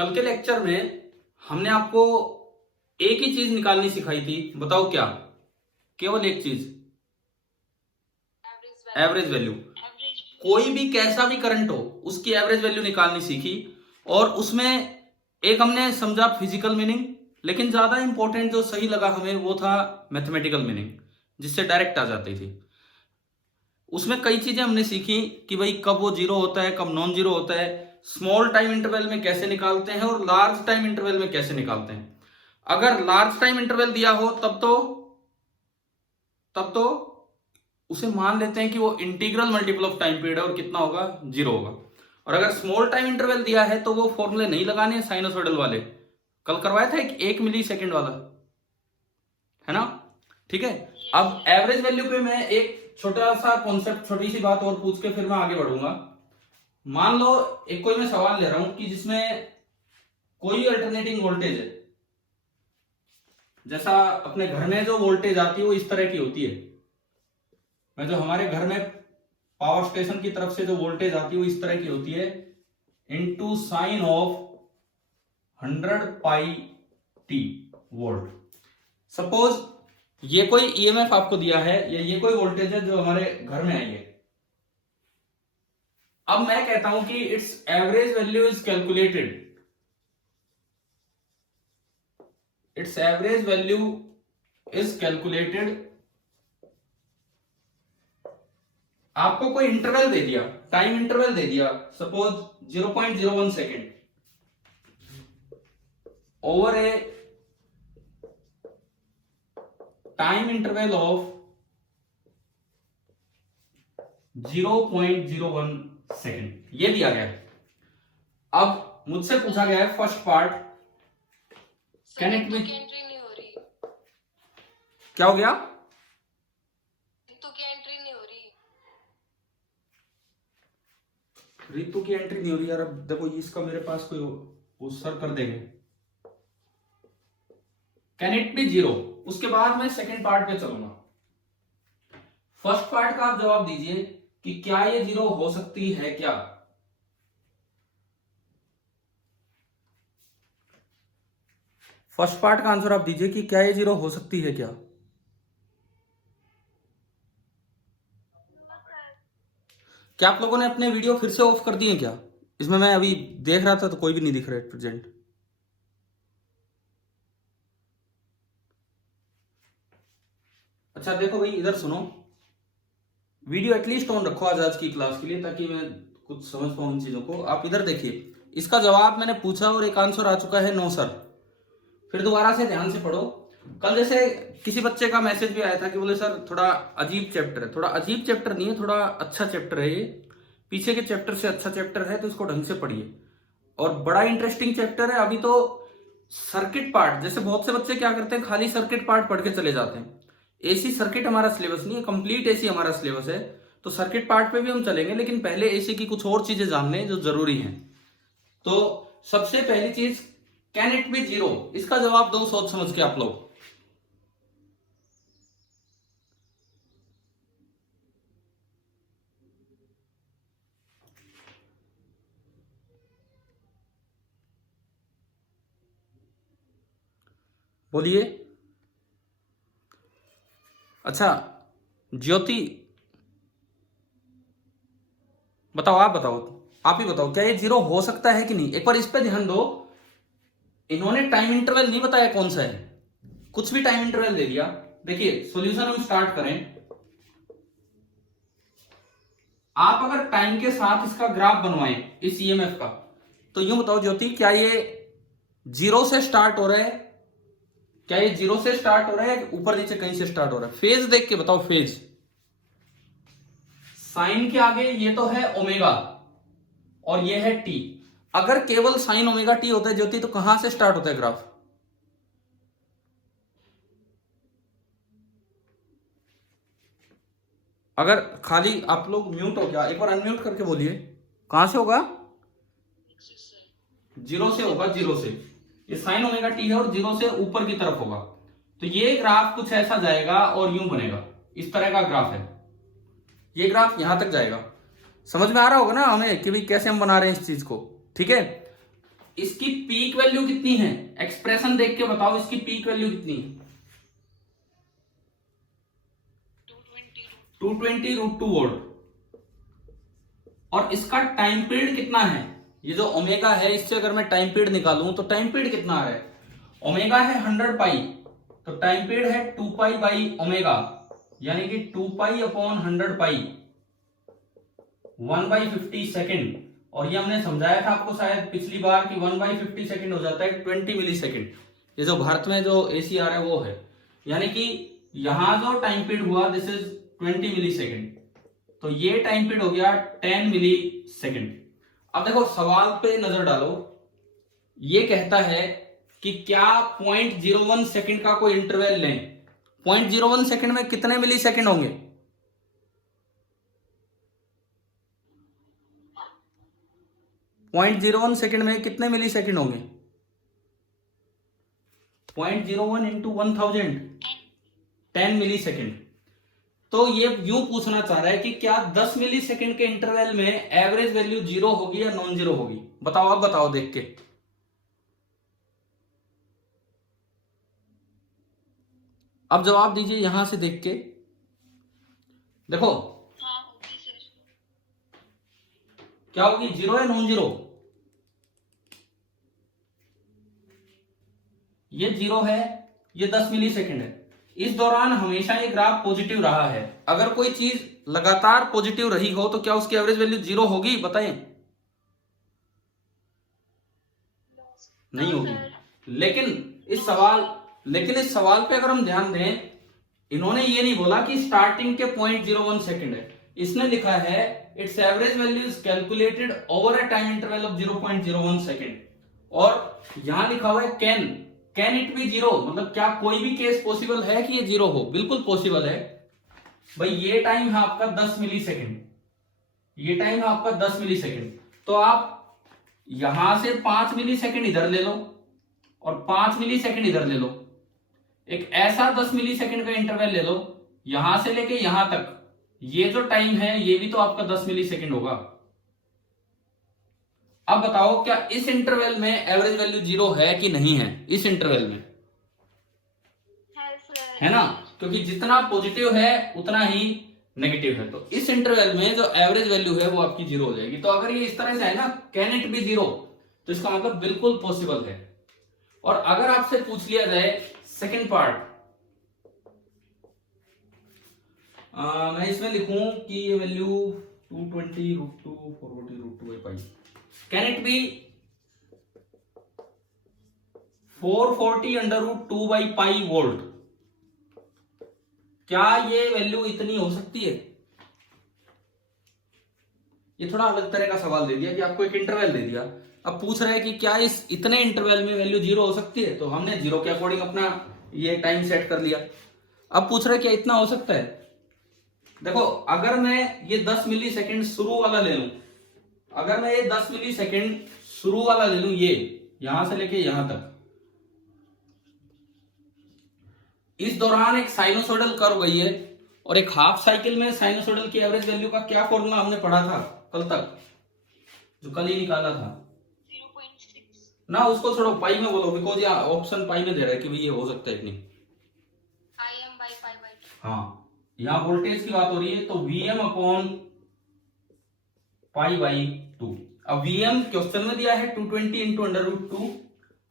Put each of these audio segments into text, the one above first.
कल के लेक्चर में हमने आपको एक ही चीज निकालनी सिखाई थी। बताओ क्या? केवल एक चीज, एवरेज वैल्यू। कोई भी कैसा भी करंट हो उसकी एवरेज वैल्यू निकालनी सीखी। और उसमें एक हमने समझा फिजिकल मीनिंग, लेकिन ज्यादा इंपॉर्टेंट जो सही लगा हमें वो था मैथमेटिकल मीनिंग, जिससे डायरेक्ट आ जाती थी। उसमें कई चीजें हमने सीखी कि भाई कब वो जीरो होता है, कब नॉन जीरो होता है, स्मॉल टाइम इंटरवल में कैसे निकालते हैं और लार्ज टाइम इंटरवल में कैसे निकालते हैं। अगर लार्ज टाइम इंटरवल दिया हो तब तो उसे मान लेते हैं कि वो integral multiple of time period है और कितना होगा, जीरो होगा। और अगर स्मॉल टाइम इंटरवल दिया है तो वो फॉर्मूले नहीं लगाने साइनोसॉइडल वाले, कल करवाया था एक मिली सेकेंड वाला, है ना? ठीक है। अब एवरेज वैल्यू पे मैं एक छोटा सा कॉन्सेप्ट, छोटी सी बात और पूछ के फिर मैं आगे बढ़ूंगा। मान लो एक कोई मैं सवाल ले रहा हूं कि जिसमें कोई अल्टरनेटिंग वोल्टेज है, जैसा अपने घर में जो वोल्टेज आती है वो इस तरह की होती है। मैं जो हमारे घर में पावर स्टेशन की तरफ से जो वोल्टेज आती है वो इस तरह की होती है, into sine of 100 pi T volt. Suppose ये कोई ईएमएफ आपको दिया है या ये कोई वोल्टेज है जो हमारे घर में आई है। अब मैं कहता हूं कि it's average value is calculated, it's average value is calculated. आपको कोई इंटरवल दे दिया, टाइम इंटरवल दे दिया, suppose 0.01 second over A time interval of 0.01 second, ये दिया गया है। अब मुझसे पूछा गया है first part, can it be, entry नहीं हो रही, क्या हो गया? रितु की एंट्री नहीं हो रही। रितु की एंट्री नहीं हो रही यार। अब देखो इसका मेरे पास कोई वो सर कर देंगे। Can it be zero? उसके बाद मैं सेकंड पार्ट पे चलूंगा। फर्स्ट पार्ट का आप जवाब दीजिए कि क्या ये जीरो हो सकती है क्या? फर्स्ट पार्ट का आंसर आप दीजिए कि क्या ये जीरो हो सकती है क्या? क्या आप लोगों ने अपने वीडियो फिर से ऑफ कर दिए क्या? इसमें मैं अभी देख रहा था तो कोई भी नहीं दिख रहा है प्रेजेंट। अच्छा देखो भाई, इधर सुनो, वीडियो एटलीस्ट ऑन रखो आज की क्लास के लिए, ताकि मैं कुछ समझ पाऊं इन चीजों को। आप इधर देखिए, इसका जवाब मैंने पूछा और एक आंसर आ चुका है, नो सर। फिर दोबारा से ध्यान से पढ़ो। कल जैसे किसी बच्चे का मैसेज भी आया था कि बोले सर थोड़ा अजीब चैप्टर है। थोड़ा अजीब चैप्टर नहीं है, थोड़ा अच्छा चैप्टर है ये, पीछे के चैप्टर से अच्छा चैप्टर है, तो इसको ढंग से पढ़िए। और बड़ा इंटरेस्टिंग चैप्टर है। अभी तो सर्किट पार्ट, जैसे बहुत से बच्चे क्या करते हैं, खाली सर्किट पार्ट पढ़ के चले जाते हैं। एसी सर्किट हमारा सिलेबस नहीं है, कंप्लीट एसी हमारा सिलेबस है। तो सर्किट पार्ट पे भी हम चलेंगे, लेकिन पहले एसी की कुछ और चीजें जान लें जो जरूरी हैं। तो सबसे पहली चीज, कैन इट बी जीरो? इसका जवाब दो सोच समझ के आप लोग। बोलिए। अच्छा ज्योति बताओ, आप बताओ, आप ही बताओ, क्या ये जीरो हो सकता है कि नहीं? एक बार इस पे ध्यान दो। इन्होंने टाइम इंटरवल नहीं बताया कौन सा है, कुछ भी टाइम इंटरवल दे दिया। देखिए सॉल्यूशन हम स्टार्ट करें। आप अगर टाइम के साथ इसका ग्राफ बनवाएं इस ईएमएफ का, तो यूं बताओ ज्योति, क्या ये जीरो से स्टार्ट हो रहा है? क्या ये जीरो से स्टार्ट हो रहा है, ऊपर नीचे कहीं से स्टार्ट हो रहा है? फेज देख के बताओ, फेज। साइन के आगे ये तो है ओमेगा और ये है टी। अगर केवल साइन ओमेगा टी होता है ज्योति, तो कहां से स्टार्ट होता है ग्राफ? अगर खाली आप लोग म्यूट हो गया, एक बार अनम्यूट करके बोलिए। कहां से होगा? जीरो से होगा, जीरो से। ये साइन ओमेगा टी है और जीरो से ऊपर की तरफ होगा। तो ये ग्राफ कुछ ऐसा जाएगा और यूं बनेगा, इस तरह का ग्राफ है। ये ग्राफ यहां तक जाएगा। समझ में आ रहा होगा ना हमें कि भाई कैसे हम बना रहे हैं इस चीज को? ठीक है। इसकी पीक वैल्यू कितनी है, एक्सप्रेशन देख के बताओ इसकी पीक वैल्यू कितनी है। 220 √2 वोल्ट। और इसका टाइम पीरियड कितना है, ये जो ओमेगा है इससे अगर मैं टाइम पीरियड निकालूं तो टाइम पीरियड कितना आ रहा है, ओमेगा है 100 पाई, तो टाइम पीरियड है 2 पाई बाई ओमेगा, यानी कि 2 पाई अपॉन 100 पाई 1/50 सेकेंड। और ये हमने समझाया था आपको शायद पिछली बार कि 1/50 सेकेंड हो जाता है 20 मिली सेकेंड। ये जो भारत में जो ACR है वो है, यानी कि यहां जो टाइम पीरियड हुआ दिस इज 20 मिली सेकेंड, तो ये टाइम पीरियड हो गया 10 मिली सेकेंड। अब देखो सवाल पे नजर डालो, ये कहता है कि क्या 0.01 सेकेंड का कोई इंटरवल लें। 0.01 सेकेंड में कितने मिली सेकेंड होंगे, 0.01 सेकेंड में कितने मिली सेकेंड होंगे, 0.01 इंटू 1000 10 मिली सेकेंड। तो ये यूं पूछना चाह रहा है कि क्या 10 मिली सेकेंड के इंटरवल में एवरेज वैल्यू 0 होगी या नॉन जीरो होगी। बताओ, अब बताओ देख के। अब जवाब दीजिए यहां से देख के। देखो क्या होगी, 0 या नॉन जीरो। ये 0 है, ये 10 मिली सेकेंड है। इस दौरान हमेशा ये ग्राफ पॉजिटिव रहा है। अगर कोई चीज लगातार पॉजिटिव रही हो तो क्या उसकी एवरेज वैल्यू 0 होगी, बताएं। नहीं होगी। लेकिन इस सवाल पे अगर हम ध्यान दें, इन्होंने ये नहीं बोला कि स्टार्टिंग के 0.01 सेकेंड है, इसने लिखा है it's average value is calculated over a time interval of 0.01 second. और यहां लिखा हुआ है कैन इट बी 0, मतलब क्या कोई भी केस पॉसिबल है कि ये 0 हो। बिल्कुल पॉसिबल है भाई। ये टाइम है आपका 10 मिली सेकेंड, ये टाइम है आपका 10 मिली सेकेंड। तो आप यहां से 5 मिली सेकेंड इधर ले लो और 5 मिली सेकेंड इधर ले लो। एक ऐसा 10 मिली सेकेंड का इंटरवल ले लो, यहां से लेके यहां तक, ये जो टाइम है ये भी तो आपका 10 मिली सेकेंड होगा। अब बताओ क्या इस इंटरवल में एवरेज वैल्यू 0 है कि नहीं है, इस इंटरवल में है ना, क्योंकि जितना पॉजिटिव है उतना ही नेगेटिव है। तो इस इंटरवल में जो एवरेज वैल्यू है वो आपकी 0 हो जाएगी। तो अगर ये इस तरह से है ना, कैन इट बी 0, तो इसका मतलब बिल्कुल पॉसिबल है। और अगर आपसे पूछ लिया जाए सेकेंड पार्ट, मैं इसमें लिखूं कि ये value 220 √2 440 √2 pi, can it be 440 √2 by pi volt. क्या ये वैल्यू इतनी हो सकती है। ये थोड़ा अलग तरह का सवाल दे दिया कि आपको एक इंटरवल दे दिया, अब पूछ रहा है कि क्या इस इतने इंटरवल में वैल्यू 0 हो सकती है। तो हमने 0 के अकॉर्डिंग अपना ये टाइम सेट कर लिया। अब पूछ रहा है क्या इतना हो सकता है। देखो अगर मैं ये 10 मिली सेकेंड शुरू वाला ले लूं, अगर मैं ये 10 मिली सेकेंड शुरू वाला ले लूं, ये यहां से लेके यहां तक, इस दौरान एक साइनोसॉइडल कर्व गई है। और एक हाफ साइकिल में साइनोसॉइडल की एवरेज वैल्यू का क्या फॉर्मूला हमने पढ़ा था कल तक, जो कल ही निकाला था 0.6 ना, उसको छोड़ो, पाई में बोलो, बिकॉज ये ऑप्शन पाई में दे रहा है कि भाई ये हो सकता है कि नहीं। Im/π/2। हाँ, यहां वोल्टेज की बात हो रही है, तो Vm अपॉन π/2। अब Vm क्वेश्चन में दिया है 220 इंटू √2,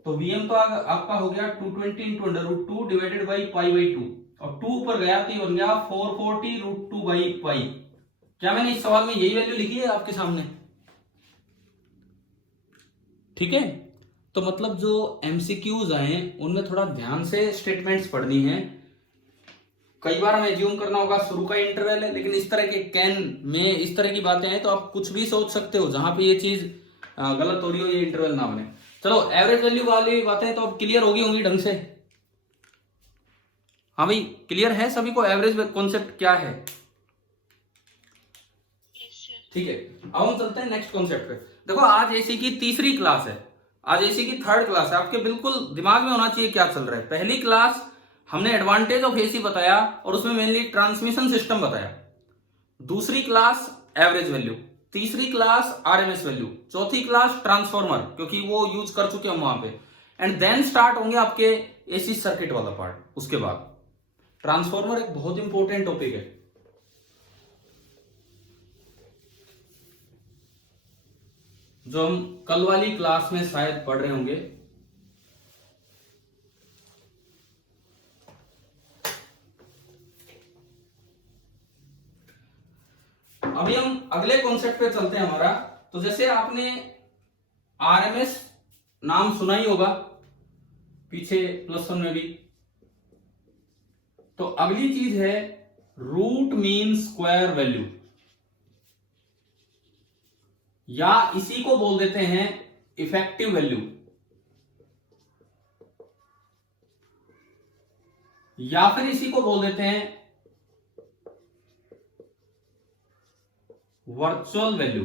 तो Vm तो आपका हो गया 220 इंटू √2 डिवाइडेड बाई π/2, और 2 ऊपर गया तो ये बन गया 440 √2 बाई पाई। क्या मैंने इस सवाल में यही वैल्यू लिखी है आपके सामने, ठीक है। तो मतलब जो एमसीक्यूज आए उनमें थोड़ा ध्यान से स्टेटमेंट्स पढ़नी है। कई बार हमें एज्यूम करना होगा शुरू का इंटरवल है, लेकिन इस तरह के कैन में इस तरह की बातें हैं तो आप कुछ भी सोच सकते हो जहां पे ये चीज गलत हो रही हो, ये इंटरवल ना बने। चलो एवरेज वैल्यू वाली बातें तो अब क्लियर होगी होंगी ढंग से। हाँ भाई, क्लियर है सभी को एवरेज कॉन्सेप्ट क्या है, ठीक है। अब हम चलते हैं नेक्स्ट कॉन्सेप्ट पे। देखो आज एसी की तीसरी क्लास है, आज एसी की थर्ड क्लास है। आपके बिल्कुल दिमाग में होना चाहिए क्या चल रहा है। पहली क्लास हमने एडवांटेज ऑफ एसी बताया और उसमें मेनली ट्रांसमिशन सिस्टम बताया। दूसरी क्लास एवरेज वैल्यू, तीसरी क्लास आरएमएस वैल्यू, चौथी क्लास ट्रांसफॉर्मर, क्योंकि वो यूज कर चुके हम वहां पे, एंड देन स्टार्ट होंगे आपके एसी सर्किट वाला पार्ट। उसके बाद ट्रांसफॉर्मर एक बहुत इंपॉर्टेंट टॉपिक है, जो हम कल वाली क्लास में शायद पढ़ रहे होंगे। अभी हम अगले कॉन्सेप्ट पे चलते हैं हमारा। तो जैसे आपने आरएमएस नाम सुना ही होगा पीछे +1 में भी, तो अगली चीज है रूट मीन स्क्वायर वैल्यू, या इसी को बोल देते हैं इफेक्टिव वैल्यू, या फिर इसी को बोल देते हैं virtual value.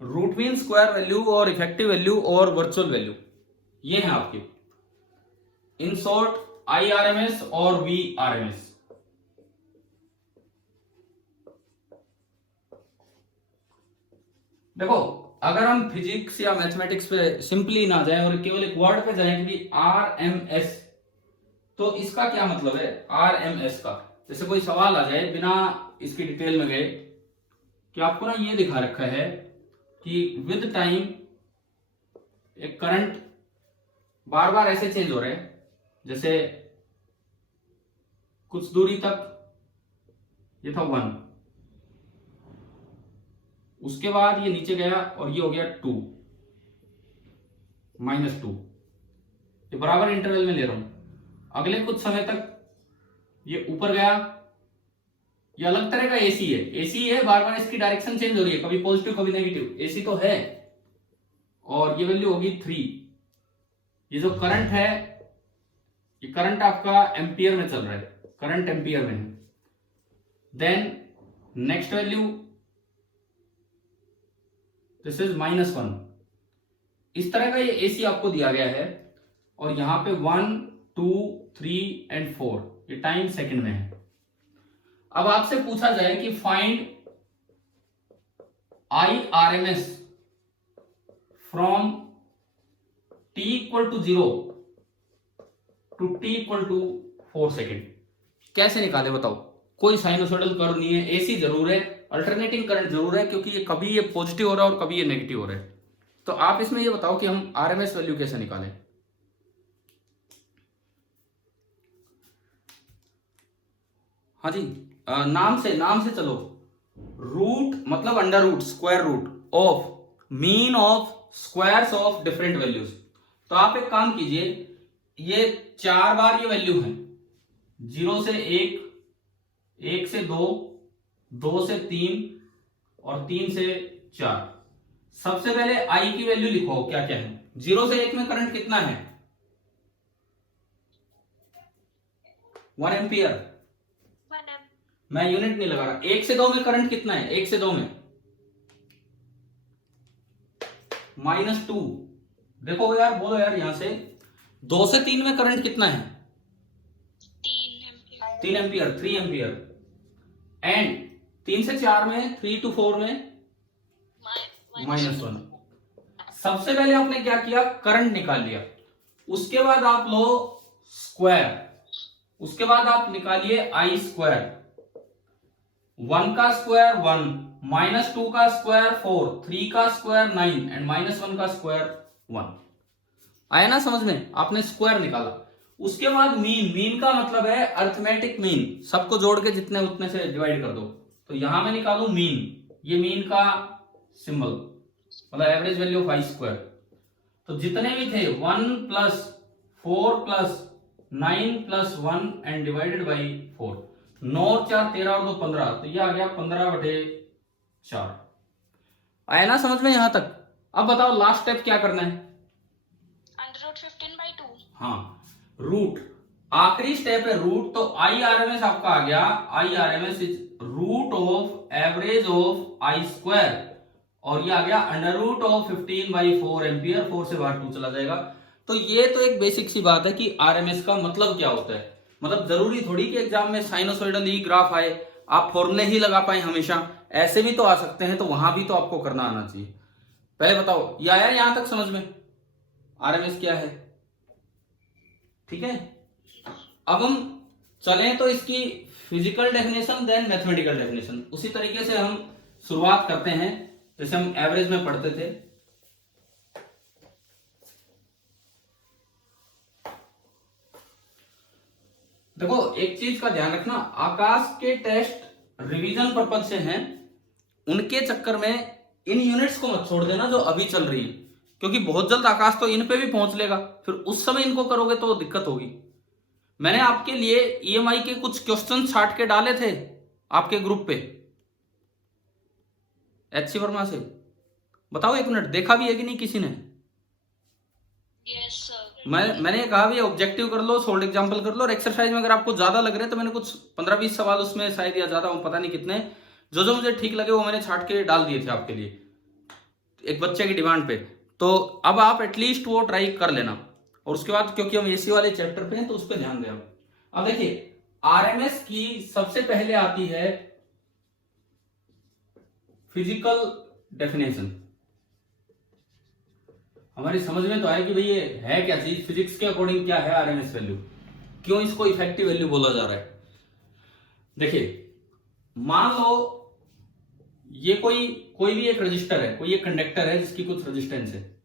Root mean square value और इफेक्टिव वैल्यू और वर्चुअल वैल्यू, ये है आपके इन शॉर्ट IRMS और VRMS। देखो, अगर हम फिजिक्स या मैथमेटिक्स पे सिंपली ना जाएं और केवल एक वर्ड पे जाएं कि RMS, तो इसका क्या मतलब है RMS का। जैसे कोई सवाल आ जाए बिना इसकी डिटेल में गए कि आपको ना ये दिखा रखा है कि विद टाइम एक करंट बार बार ऐसे चेंज हो रहे हैं, जैसे कुछ दूरी तक ये था 1, उसके बाद ये नीचे गया और ये हो गया 2, -2, ये बराबर इंटरवल में ले रहा हूं। अगले कुछ समय तक ये ऊपर गया, ये अलग तरह का एसी है, एसी है, बार बार इसकी डायरेक्शन चेंज हो रही है, कभी पॉजिटिव कभी नेगेटिव, एसी तो है। और ये वैल्यू होगी 3। ये जो करंट है, ये करंट आपका एम्पियर में चल रहा है, करंट एम्पियर में है। Then next value this is -1। इस तरह का ये एसी आपको दिया गया है, और यहां पे 1, 2, 3 एंड 4 ये टाइम सेकंड में है। अब आपसे पूछा जाए कि find IRMS from t = 0 to t = 4 second, कैसे निकाले बताओ। कोई साइनोसॉइडल कर्व नहीं है, एसी जरूर है, अल्टरनेटिंग करंट जरूर है, क्योंकि ये कभी ये पॉजिटिव हो रहा है और कभी ये नेगेटिव हो रहा है। तो आप इसमें ये बताओ कि हम RMS वैल्यू कैसे निकालें। हाँ जी, नाम से चलो। रूट मतलब under root, square root of mean of squares of different values. तो आप एक काम कीजिए, ये 4 बार ये वैल्यू है, 0 से 1, 1 से 2, 2 से 3 और 3 से 4। सबसे पहले I की वैल्यू लिखो क्या क्या है। 0 से 1 में करंट कितना है? 1 एम्पियर। मैं यूनिट नहीं लगा रहा। 1 से 2 में करंट कितना है? 1 से 2 में -2। देखो यार, बोलो यार यहां से। 2 से 3 में करंट कितना है? 3 एम्पियर, 3 एम्पियर। एंड 3 से 4 में, 3 to 4 में -1। सबसे पहले आपने क्या किया? करंट निकाल लिया। उसके बाद आप लो स्क्वायर, उसके बाद आप निकालिए I स्क्वायर। 1 का स्क्वायर 1, -2 का स्क्वायर 4, 3 का स्क्वायर 9 एंड -1 का स्क्वायर 1। आया ना समझ में? आपने स्क्वायर निकाला। उसके बाद मीन का मतलब है अर्थमेटिक मीन, सबको जोड़ के जितने उतने से डिवाइड कर दो। तो यहां मैं निकालू मीन, ये मीन का सिंबल मतलब average value of I square. तो जितने भी थे 1 + 4 + 9 + 1 एंड डिवाइडेड बाई 4, 9 और 4 13 और 2 15, तो ये आ गया 15/4। आया ना समझ में यहां तक? अब बताओ लास्ट स्टेप क्या करना है? √15/2। हाँ, रूट आखिरी स्टेप है रूट। तो IRMS आपका आ गया, IRMS is root of average of I square, और ये आ गया √15/4 एम्पियर। 4 से बाहर 2 चला जाएगा। तो ये तो एक बेसिक सी बात है कि RMS का मतलब क्या होता है। मतलब जरूरी थोड़ी कि एग्जाम में साइनोसॉइडल ही ग्राफ आए, आप फॉर्मूले ही लगा पाए हमेशा, ऐसे भी तो आ सकते हैं, तो वहां भी तो आपको करना आना चाहिए। पहले बताओ ये आया यहां तक समझ में, आरएमएस क्या है? ठीक है, अब हम चलें तो इसकी physical definition then mathematical definition, उसी तरीके से हम शुरुआत करते हैं जैसे हम एवरेज में पढ़ते थे। देखो एक चीज का ध्यान रखना, आकाश के टेस्ट रिवीजन पर्पज से हैं, उनके चक्कर में इन यूनिट्स को मत छोड़ देना जो अभी चल रही है, क्योंकि बहुत जल्द आकाश तो इन पे भी पहुंच लेगा, फिर उस समय इनको करोगे तो दिक्कत होगी। मैंने आपके लिए ईएमआई के कुछ क्वेश्चन छाट के डाले थे आपके ग्रुप पे एचसी वर्मा से, बताओ एक मिनट, देखा भी है कि नहीं किसी ने? Yes sir. मैंने कहा भी ऑब्जेक्टिव कर लो, सोल्ड एग्जांपल कर लो, और एक्सरसाइज में अगर आपको ज्यादा लग रहे हैं तो मैंने कुछ 15-20 सवाल उसमें शायद या ज्यादा पता नहीं कितने, जो जो मुझे ठीक लगे वो मैंने छाट के डाल दिए थे आपके लिए एक बच्चे की डिमांड पे। तो अब आप एटलीस्ट वो ट्राई कर लेना, और उसके बाद क्योंकि हम एसी वाले चैप्टर पे हैं तो उस पर ध्यान दें। अब देखिए आरएमएस की सबसे पहले आती है फिजिकल डेफिनेशन। हमारी समझ में तो आए कि भाई ये है क्या चीज, फिजिक्स के अकॉर्डिंग क्या है आरएमएस वैल्यू, क्यों इसको इफेक्टिव वैल्यू बोला जा रहा है। देखिए मान लो ये कोई भी एक रजिस्टर है, कोई एक कंडक्टर है जिसकी कुछ रेजिस्टेंस है,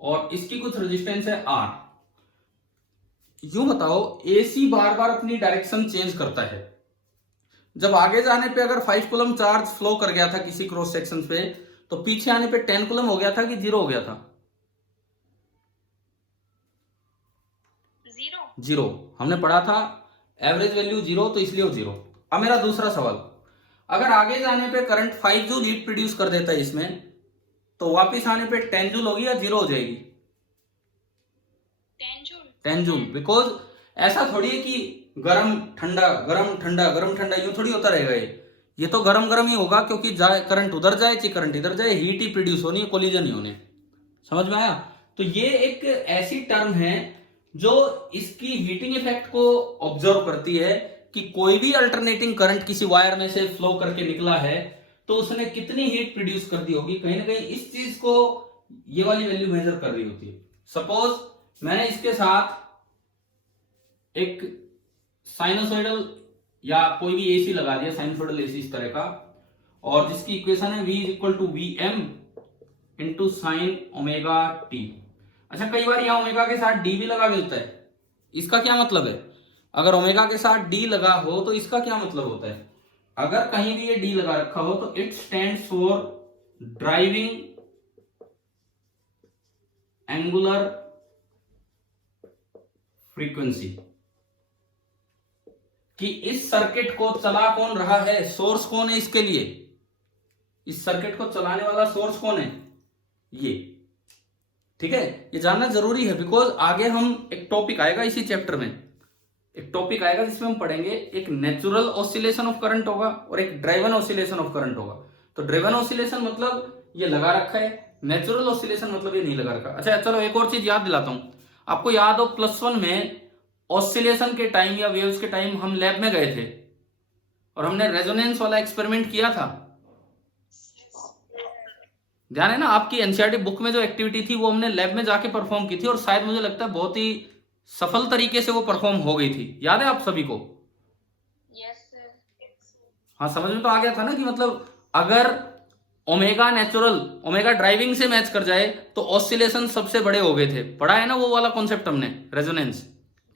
और इसकी कुछ रेजिस्टेंस है आर। यूं बताओ एसी बार बार अपनी डायरेक्शन चेंज करता है, जब आगे जाने पे अगर 5 कूलम चार्ज फ्लो कर गया था किसी क्रॉस सेक्शन पे, तो पीछे आने पे 10 कूलम हो गया था कि 0 हो गया था? जीरो। हमने पढ़ा था एवरेज वैल्यू 0, तो इसलिए वो 0। अब मेरा दूसरा सवाल, अगर आगे जाने पे करंट 5 जूल हीट प्रोड्यूस कर देता है इसमें, तो वापिस आने पे 10 जूल होगी या 0 हो जाएगी? 10 जूल। बिकॉज ऐसा थोड़ी है कि गरम ठंडा गरम ठंडा गरम ठंडा यूं थोड़ी होता रहेगा, ये तो गरम गरम ही होगा, क्योंकि जाए करंट उधर जाए चाहे करंट इधर जाए, हीट ही प्रोड्यूस होनी है, कोलिजन ही होने। समझ में आया? तो ये एक ऐसी टर्म है जो इसकी हीटिंग इफेक्ट को ऑब्जर्व करती है कि कोई भी अल्टरनेटिंग करंट किसी वायर में से फ्लो करके निकला है तो उसने कितनी हीट प्रोड्यूस कर दी होगी, कहीं ना कहीं इस चीज को ये वाली वैल्यू मेजर कर रही होती है। सपोज मैंने इसके साथ एक साइनोसॉइडल या कोई भी एसी लगा दिया, साइनोसॉइडल एसी इस तरह का, और जिसकी इक्वेशन है V = Vm × sin omega t। अच्छा कई बार यहां ओमेगा के साथ d भी लगा मिलता है, इसका क्या मतलब है? अगर ओमेगा के साथ d लगा हो तो इसका क्या मतलब होता है? अगर कहीं भी ये d लगा रखा हो तो it stands for driving angular frequency, कि इस सर्किट को चला कौन रहा है, सोर्स कौन है इसके लिए, इस सर्किट को चलाने वाला सोर्स कौन है, ये। ठीक है, ये जानना जरूरी है, बिकॉज आगे हम एक टॉपिक आएगा इसी चैप्टर में, एक टॉपिक आएगा जिसमें हम पढ़ेंगे एक नेचुरल ऑसिलेशन ऑफ करंट होगा और एक ड्राइवन ऑसिलेशन ऑफ करंट होगा। तो ड्राइवन ऑसिलेशन मतलब ये लगा रखा है, नेचुरल ऑसिलेशन मतलब ये नहीं लगा रखा। अच्छा चलो एक और चीज याद दिलाता हूं आपको, याद हो +1 में ऑसिलेशन के टाइम या वेव्स के टाइम हम लैब में गए थे और हमने रेजोनेंस वाला एक्सपेरिमेंट किया था, ध्यान है ना? आपकी एनसीईआरटी बुक में जो एक्टिविटी थी वो हमने लैब में जाके परफॉर्म की थी, और शायद मुझे लगता है बहुत ही सफल तरीके से वो परफॉर्म हो गई थी, याद है आप सभी को? Yes sir. हाँ समझ में तो आ गया था ना कि मतलब अगर ओमेगा नेचुरल ओमेगा ड्राइविंग से मैच कर जाए तो ऑसिलेशन सबसे बड़े हो गए थे, पढ़ा है ना वो वाला कॉन्सेप्ट हमने, रेजोनेंस।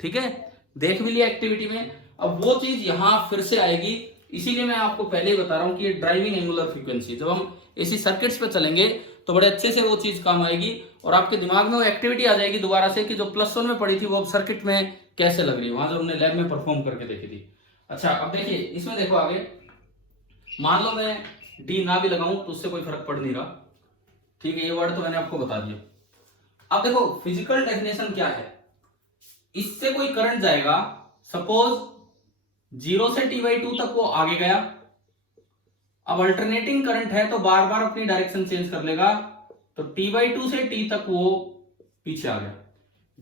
ठीक है, देख भी लिया एक्टिविटी में। अब वो चीज यहां फिर से आएगी, इसीलिए मैं आपको पहले ही बता रहा हूं कि ये ड्राइविंग एंगुलर फ्रीक्वेंसी, जब हम एसी सर्किट्स पे चलेंगे तो बड़े अच्छे से वो चीज काम आएगी और आपके दिमाग में वो एक्टिविटी आ जाएगी दोबारा से कि जो +1 में पड़ी थी वो अब सर्किट में कैसे लग रही है, वहां जो हमने लैब में परफॉर्म करके देखी थी। अच्छा अब देखिए इसमें देखो आगे, मान लो मैं डी ना भी लगाऊं तो उससे कोई फर्क पड़ नहीं रहा, ठीक है, ये वर्ड तो मैंने आपको बता दिया। अब देखो फिजिकल डेफिनेशन क्या है, इससे कोई करंट जाएगा, सपोज 0 से T/2 तक वो आगे गया, अब अल्टरनेटिंग करंट है तो बार बार अपनी डायरेक्शन चेंज कर लेगा, तो T/2 से T तक वो पीछे आ गया।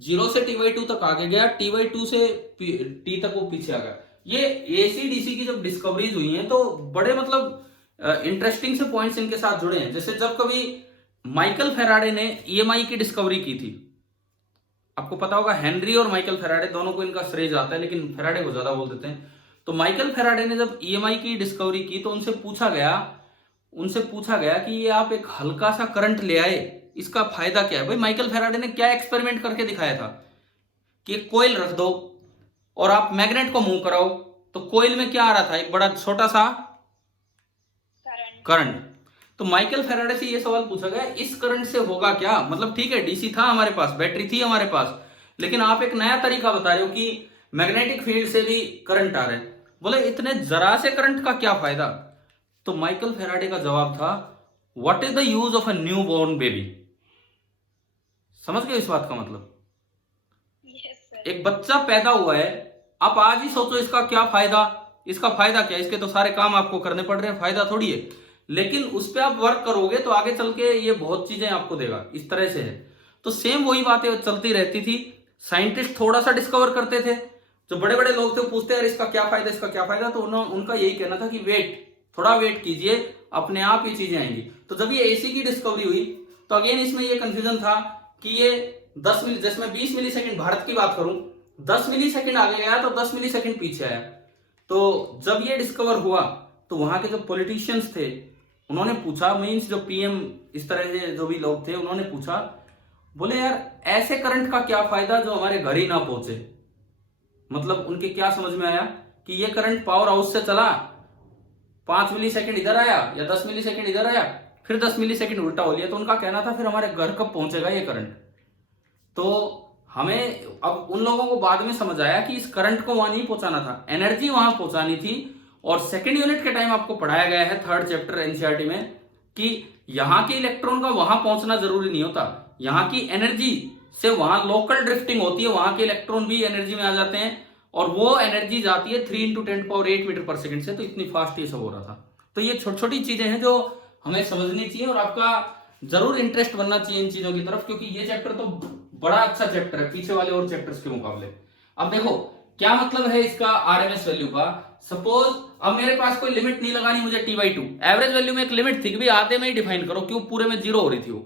0 से T/2 तक आगे गया, T/2 से T तक वो पीछे आ गया। ये एसी डीसी की जब डिस्कवरीज हुई हैं तो बड़े मतलब इंटरेस्टिंग से पॉइंट्स इनके साथ जुड़े हैं। जैसे जब कभी माइकल फेराडे ने ईएमआई की डिस्कवरी की थी, आपको पता होगा हेनरी और माइकल फेराडे दोनों को इनका श्रेय जाता है, लेकिन फेराडे को ज्यादा बोल देते हैं। तो माइकल फेराडे ने जब ईएमआई की डिस्कवरी की तो उनसे पूछा गया कि ये आप एक हल्का सा करंट ले आए, इसका फायदा क्या है? भाई माइकल फेराडे ने क्या एक्सपेरिमेंट करके दिखाया था कि एक कोयल रख दो और आप मैग्नेट को मूव कराओ, तो कोयल में क्या आ रहा था? एक बड़ा छोटा सा करंट। तो माइकल फेराडे से ये सवाल पूछा गया, इस करंट से होगा क्या? मतलब ठीक है, डीसी था हमारे पास, बैटरी थी हमारे पास, लेकिन आप एक नया तरीका बता रहे हो कि मैग्नेटिक फील्ड से भी करंट आ रहा है। बोले इतने जरा से करंट का क्या फायदा? तो माइकल फेराडे का जवाब था, what is the use of a new born baby? समझ गए इस बात का मतलब? एक बच्चा पैदा हुआ है, आप आज ही सोचो इसका क्या फायदा, इसका फायदा क्या? इसके तो सारे काम आपको करने पड़ रहे हैं, फायदा थोड़ी है, लेकिन उस पर आप वर्क करोगे तो आगे चल के ये बहुत चीजें आपको देगा। इस तरह से है। तो सेम वही बातें चलती रहती थी। साइंटिस्ट थोड़ा सा डिस्कवर करते थे, जो बड़े बड़े लोग थे पूछते यार इसका क्या फायदा, इसका क्या फायदा, तो उनका यही कहना था कि थोड़ा वेट कीजिए, अपने आप ये चीजें आएंगी। तो जब ये एसी की डिस्कवरी हुई तो अगेन इसमें ये कंफ्यूजन था कि ये 10 मिली, जैसे मैं 20 मिली सेकेंड भारत की बात करूं, 10 मिली सेकेंड आगे गया तो 10 मिली सेकेंड पीछे आया। तो जब ये डिस्कवर हुआ तो वहां के जो पॉलिटिशियंस थे उन्होंने पूछा, मीन्स जो पीएम इस तरह से जो भी लोग थे उन्होंने पूछा, बोले यार ऐसे करंट का क्या फायदा जो हमारे घर ही ना पहुंचे? मतलब उनके क्या समझ में आया कि ये करंट पावर हाउस से चला, 5 मिली सेकेंड इधर आया या 10 मिली सेकेंड इधर आया, फिर 10 मिली सेकेंड उल्टा हो लिया, तो उनका कहना था फिर हमारे घर कब पहुंचेगा ये करंट? तो हमें अब उन लोगों को बाद में समझ आया कि इस करंट को वहां नहीं पहुंचाना था, एनर्जी वहां पहुंचानी थी। और सेकंड यूनिट के टाइम आपको पढ़ाया गया है 3rd चैप्टर एनसीईआरटी में कि यहां के इलेक्ट्रॉन का वहां पहुंचना जरूरी नहीं होता, यहां की एनर्जी से वहां लोकल ड्रिफ्टिंग होती है, वहां के इलेक्ट्रॉन भी एनर्जी में आ जाते हैं और वो एनर्जी जाती है 3 × 10⁸ मीटर पर सेकंड से। तो इतनी फास्ट ये सब हो रहा था। तो ये छोटी छोटी चीजें हैं जो हमें समझनी चाहिए और आपका जरूर इंटरेस्ट बनना चाहिए इन चीजों की तरफ, क्योंकि ये चैप्टर तो बड़ा अच्छा चैप्टर है पीछे वाले और चैप्टर्स के मुकाबले। अब देखो क्या मतलब है इसका आरएमएस वैल्यू का। सपोज अब मेरे पास कोई लिमिट नहीं लगानी मुझे T/2, एवरेज वैल्यू में एक लिमिट थी कि भाई आधे में ही डिफाइन करो, क्यों पूरे में 0 हो रही थी वो।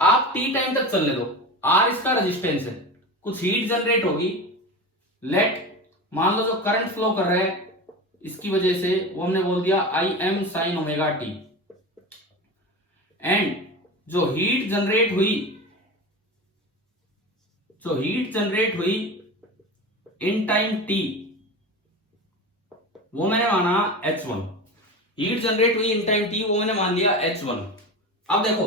आप T टाइम तक चलने दो, R इसका रेजिस्टेंस है, कुछ हीट जनरेट होगी, लेट मान लो जो करंट फ्लो कर रहा है इसकी वजह से वो हमने बोल दिया Im sin omega t, and जो हीट जनरेट हुई इन टाइम t वो मैंने माना H1, हीट जनरेट हुई इन टाइम t वो मैंने मान लिया H1। अब देखो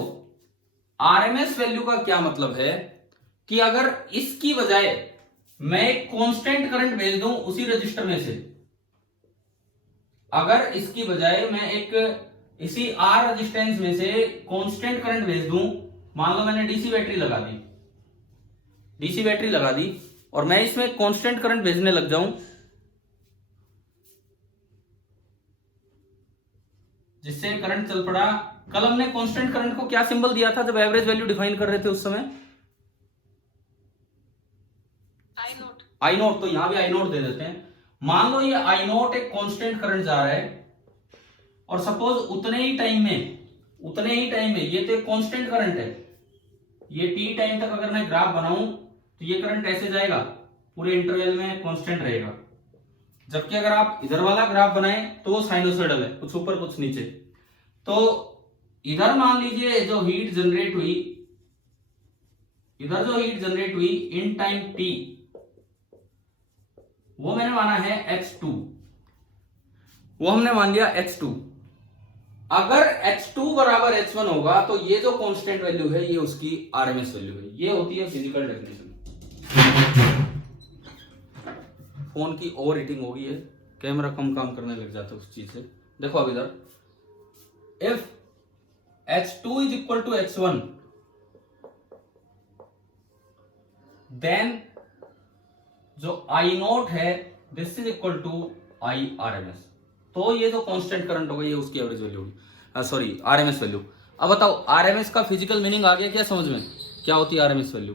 आरएमएस वैल्यू का क्या मतलब है कि अगर इसकी बजाय मैं एक कांस्टेंट करंट भेज दूं उसी रजिस्टर में से, अगर इसकी बजाय मैं एक इसी आर रेजिस्टेंस में से कांस्टेंट करंट भेज दूं, मान लो मैंने डीसी बैटरी लगा दी और मैं इसमें कांस्टेंट करंट भेजने लग जाऊं, जिससे करंट चल पड़ा। कल हमने कांस्टेंट करंट को क्या सिंबल दिया था जब एवरेज वैल्यू डिफाइन कर रहे थे उस समय? आई नोट। तो यहां भी आई नोट दे देते हैं। मान लो ये आई नोट एक कांस्टेंट करंट जा रहा है और सपोज उतने ही टाइम में ये तो एक कांस्टेंट करंट है, ये टी टाइम तक अगर मैं ग्राफ बनाऊं तो ये करंट ऐसे जाएगा, पूरे इंटरवल में कांस्टेंट रहेगा। जबकि अगर आप इधर वाला ग्राफ बनाएं तो वो साइनोसॉइडल है, कुछ ऊपर कुछ नीचे। तो इधर मान लीजिए जो हीट जनरेट हुई इन टाइम t वो मैंने माना है H2, वो हमने मान लिया H2। अगर H2 बराबर H1 होगा तो ये जो कांस्टेंट वैल्यू है ये उसकी आरएमएस वैल्यू है। ये होती है फिजिकल डेफिनेशन। फोन की ओवर हीटिंग हो गई है, कैमरा कम काम करने लग जाता है उस चीज से। देखो अब इधर if H2 is equal to H1 then जो आई नोट है this is equal to I RMS. तो ये जो कांस्टेंट करंट होगा ये उसकी एवरेज वैल्यू होगी, सॉरी आरएमएस वैल्यू। अब बताओ आरएमएस का फिजिकल मीनिंग आ गया क्या समझ में? क्या होती है आरएमएस वैल्यू?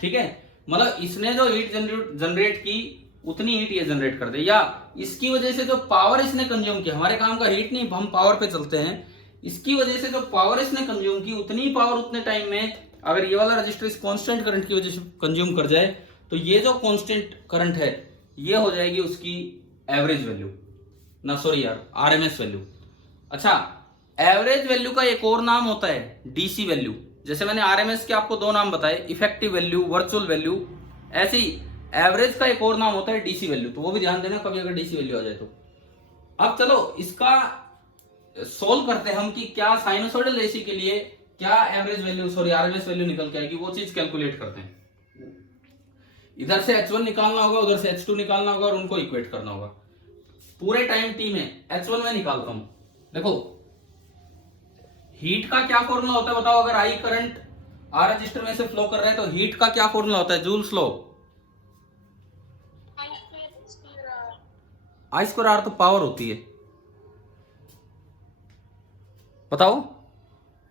ठीक है, मतलब इसने जो हीट जनरेट की उतनी हीट ये जनरेट कर दे, या इसकी वजह से जो पावर इसने कंज्यूम की, हमारे काम का हीट नहीं, हम पावर पे चलते हैं, इसकी वजह से जो पावर इसने कंज्यूम की उतनी पावर उतने टाइम में अगर ये वाला रजिस्टर इस कांस्टेंट करंट की वजह से कंज्यूम कर जाए तो ये जो कांस्टेंट करंट है ये हो जाएगी उसकी एवरेज वैल्यू, ना सॉरी यार आरएमएस वैल्यू। अच्छा, एवरेज वैल्यू का एक और नाम होता है डीसी वैल्यू। जैसे मैंने आरएमएस के आपको दो नाम बताए, इफेक्टिव वैल्यू, वर्चुअल वैल्यू, ऐसे ही एवरेज का एक और नाम होता है डीसी वैल्यू, तो वो भी ध्यान देना कभी अगर डीसी वैल्यू आ जाए तो। अब चलो इसका सोल्व करते हैं हम कि क्या साइनोसॉइडल एसी के लिए क्या average value sorry RMS value निकल के आएगी, वो चीज कैलकुलेट करते हैं। इधर से H1 निकालना होगा, उधर से H2 निकालना होगा और उनको इक्वेट करना होगा। पूरे टाइम टी में H1 में निकालता हूं, देखो हीट का क्या फॉर्मूला होता है बताओ, अगर आई करंट आर रजिस्टर में से फ्लो कर रहा है तो हीट का क्या फॉर्मूला होता है, Joule's law. I square R तो पावर होती है, बताओ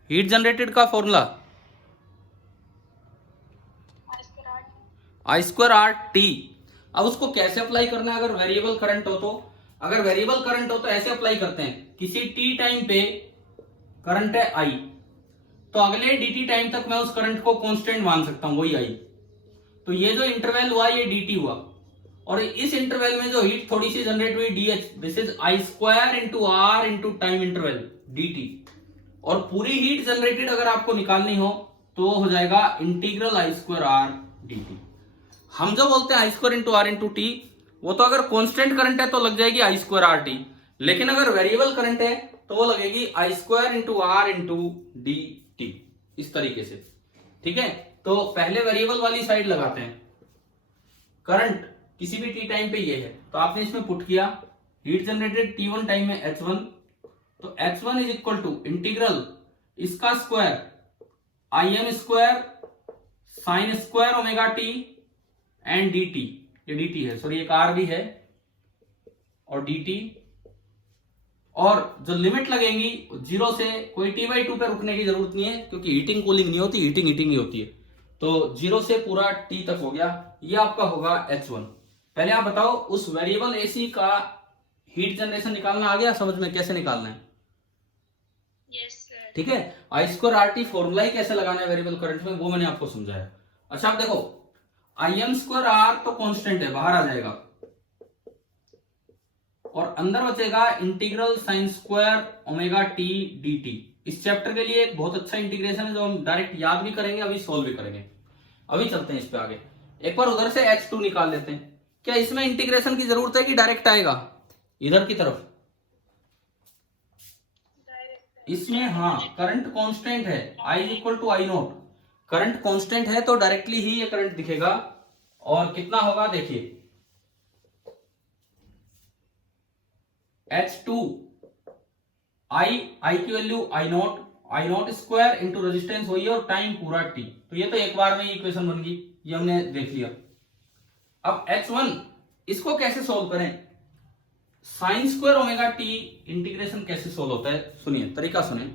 हीट जनरेटेड का formula I square R T. अब उसको कैसे अप्लाई करना है अगर वेरिएबल करंट हो तो, अगर वेरिएबल करंट हो तो ऐसे अप्लाई करते हैं, किसी टी टाइम पे करंट है आई, तो अगले dt टाइम तक मैं उस करंट को कांस्टेंट मान सकता हूं, वही आई। तो ये जो इंटरवल हुआ ये dt हुआ, और इस इंटरवल में जो हीट थोड़ी सी जनरेट हुई dh, this is I square into R into time interval dt। और पूरी हीट जनरेटेड अगर आपको निकालनी हो तो हो जाएगा integral I square R dt। हम जो बोलते हैं I square into R into T, वो तो अगर कांस्टेंट करंट है तो लग जाएगी आई स्क्वायर आर टी, लेकिन अगर वेरिएबल करंट है तो वो लगेगी I square into R into D T, इस तरीके से। ठीक है, तो पहले वेरिएबल वाली साइड लगाते हैं, करंट किसी भी टी टाइम पे ये है, तो आपने इसमें पुट किया हीट जनरेटेड T1 टाइम में H1, तो H1 is equal to integral इसका square I M square sine square omega T and D T, ये डी टी है सॉरी एक आर भी है और डी टी, और जो लिमिट लगेंगी 0 से कोई t/2 पे रुकने की जरूरत नहीं है क्योंकि हीटिंग कूलिंग नहीं होती, हीटिंग हीटिंग ही होती है। तो 0 से पूरा t तक हो गया, ये आपका होगा H1। पहले आप बताओ उस वेरिएबल एसी का हीट जनरेशन निकालना आ गया समझ में, कैसे निकालना है? ठीक है, आई स्क्वायर आर टी फॉर्मूला ही कैसे लगाना है वेरिएबल करंट में वो मैंने आपको समझाया। अच्छा आप देखो आई एम स्क्वायर आर तो कांस्टेंट है, बाहर आ जाएगा, और अंदर बचेगा integral sign square omega T D T. इस चैप्टर के लिए एक बहुत अच्छा इंटीग्रेशन है जो हम डायरेक्ट याद भी करेंगे, अभी सोल्व भी करेंगे। अभी चलते हैं इस पे आगे, एक बार उधर से H2 निकाल लेते हैं। क्या इसमें इंटीग्रेशन की जरूरत है कि डायरेक्ट आएगा इधर की तरफ? इसमें हाँ करंट कांस्टेंट है, I is equal to I naught, current constant है तो डायरेक्टली ही ये करंट दिखेगा। और कितना होगा देखिए H2 I की वैल्यू आई नोट स्क्वायर इंटू रेजिस्टेंस वही है और टाइम पूरा t, तो ये तो एक बार में ही इक्वेशन बन गई, ये हमने देख लिया। अब H1 इसको कैसे सोल्व करें, sign square omega T integration कैसे सोल्व होता है सुनिए, तरीका सुनिए।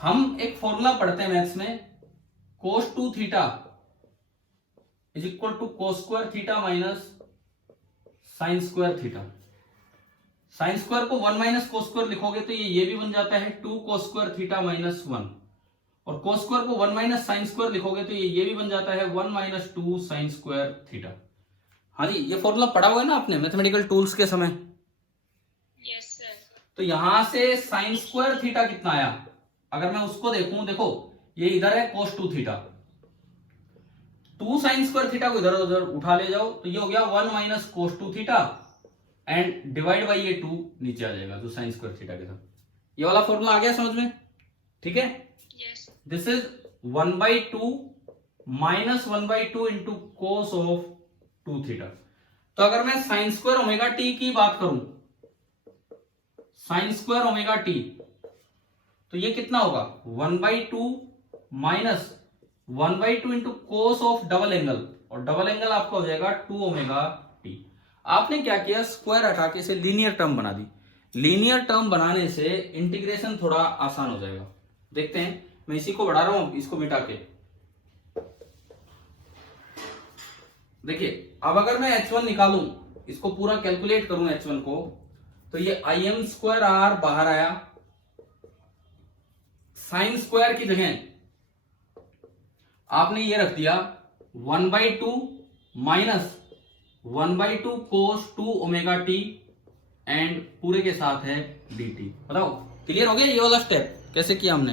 हम एक फॉर्मूला पढ़ते हैं मैथ्स में, cos 2 theta is equal to cos square theta minus sine square theta. Sine square को 1 माइनस कोस स्क्वायर लिखोगे तो ये भी बन जाता है 2 कोस स्क्वायर थीटा माइनस 1, और कोस स्क्वायर को 1 माइनस साइन स्क्वायर लिखोगे तो ये भी बन जाता है 1 माइनस 2 साइन स्क्वायर थीटा। हाँ जी, ये फॉर्मूला पढ़ा हुआ है ना आपने मैथमेटिकल टूल्स के समय? Yes sir. तो यहां से साइन स्क्वायर थीटा कितना आया, अगर मैं उसको देखूं, देखो ये इधर है cos 2 theta, 2 sign square theta को इधर उधर उठा ले जाओ तो ये हो गया 1 minus cos 2 theta and divide by ये 2 नीचे आ जाएगा जो साइन स्क्वायर थीटा के था। ये वाला फॉर्मूला आ गया समझ में? ठीक है, this is 1/2 minus 1/2 into cos of 2 theta. तो अगर मैं साइन स्क्वायर ओमेगा टी की बात करूं, साइन स्क्वायर ओमेगा टी, तो ये कितना होगा 1/2 minus 1/2 into cos of double angle, और डबल एंगल आपका हो जाएगा 2 ओमेगा टी। आपने क्या किया, स्क्वायर हटा के से लीनियर टर्म बना दी। लीनियर टर्म बनाने से इंटीग्रेशन थोड़ा आसान हो जाएगा। देखते हैं, मैं इसी को बढ़ा रहा हूं, इसको मिटा के देखिए अब अगर मैं H1 निकालूं, इसको पूरा कैलकुलेट करूं H1 को, तो ये im स्क्वायर आर बाहर आया, साइन स्क्वायर की जगह आपने ये रख दिया 1/2 minus 1/2 cos 2 omega T and पूरे के साथ है dt। बताओ क्लियर हो गया ये वाला स्टेप कैसे किया हमने?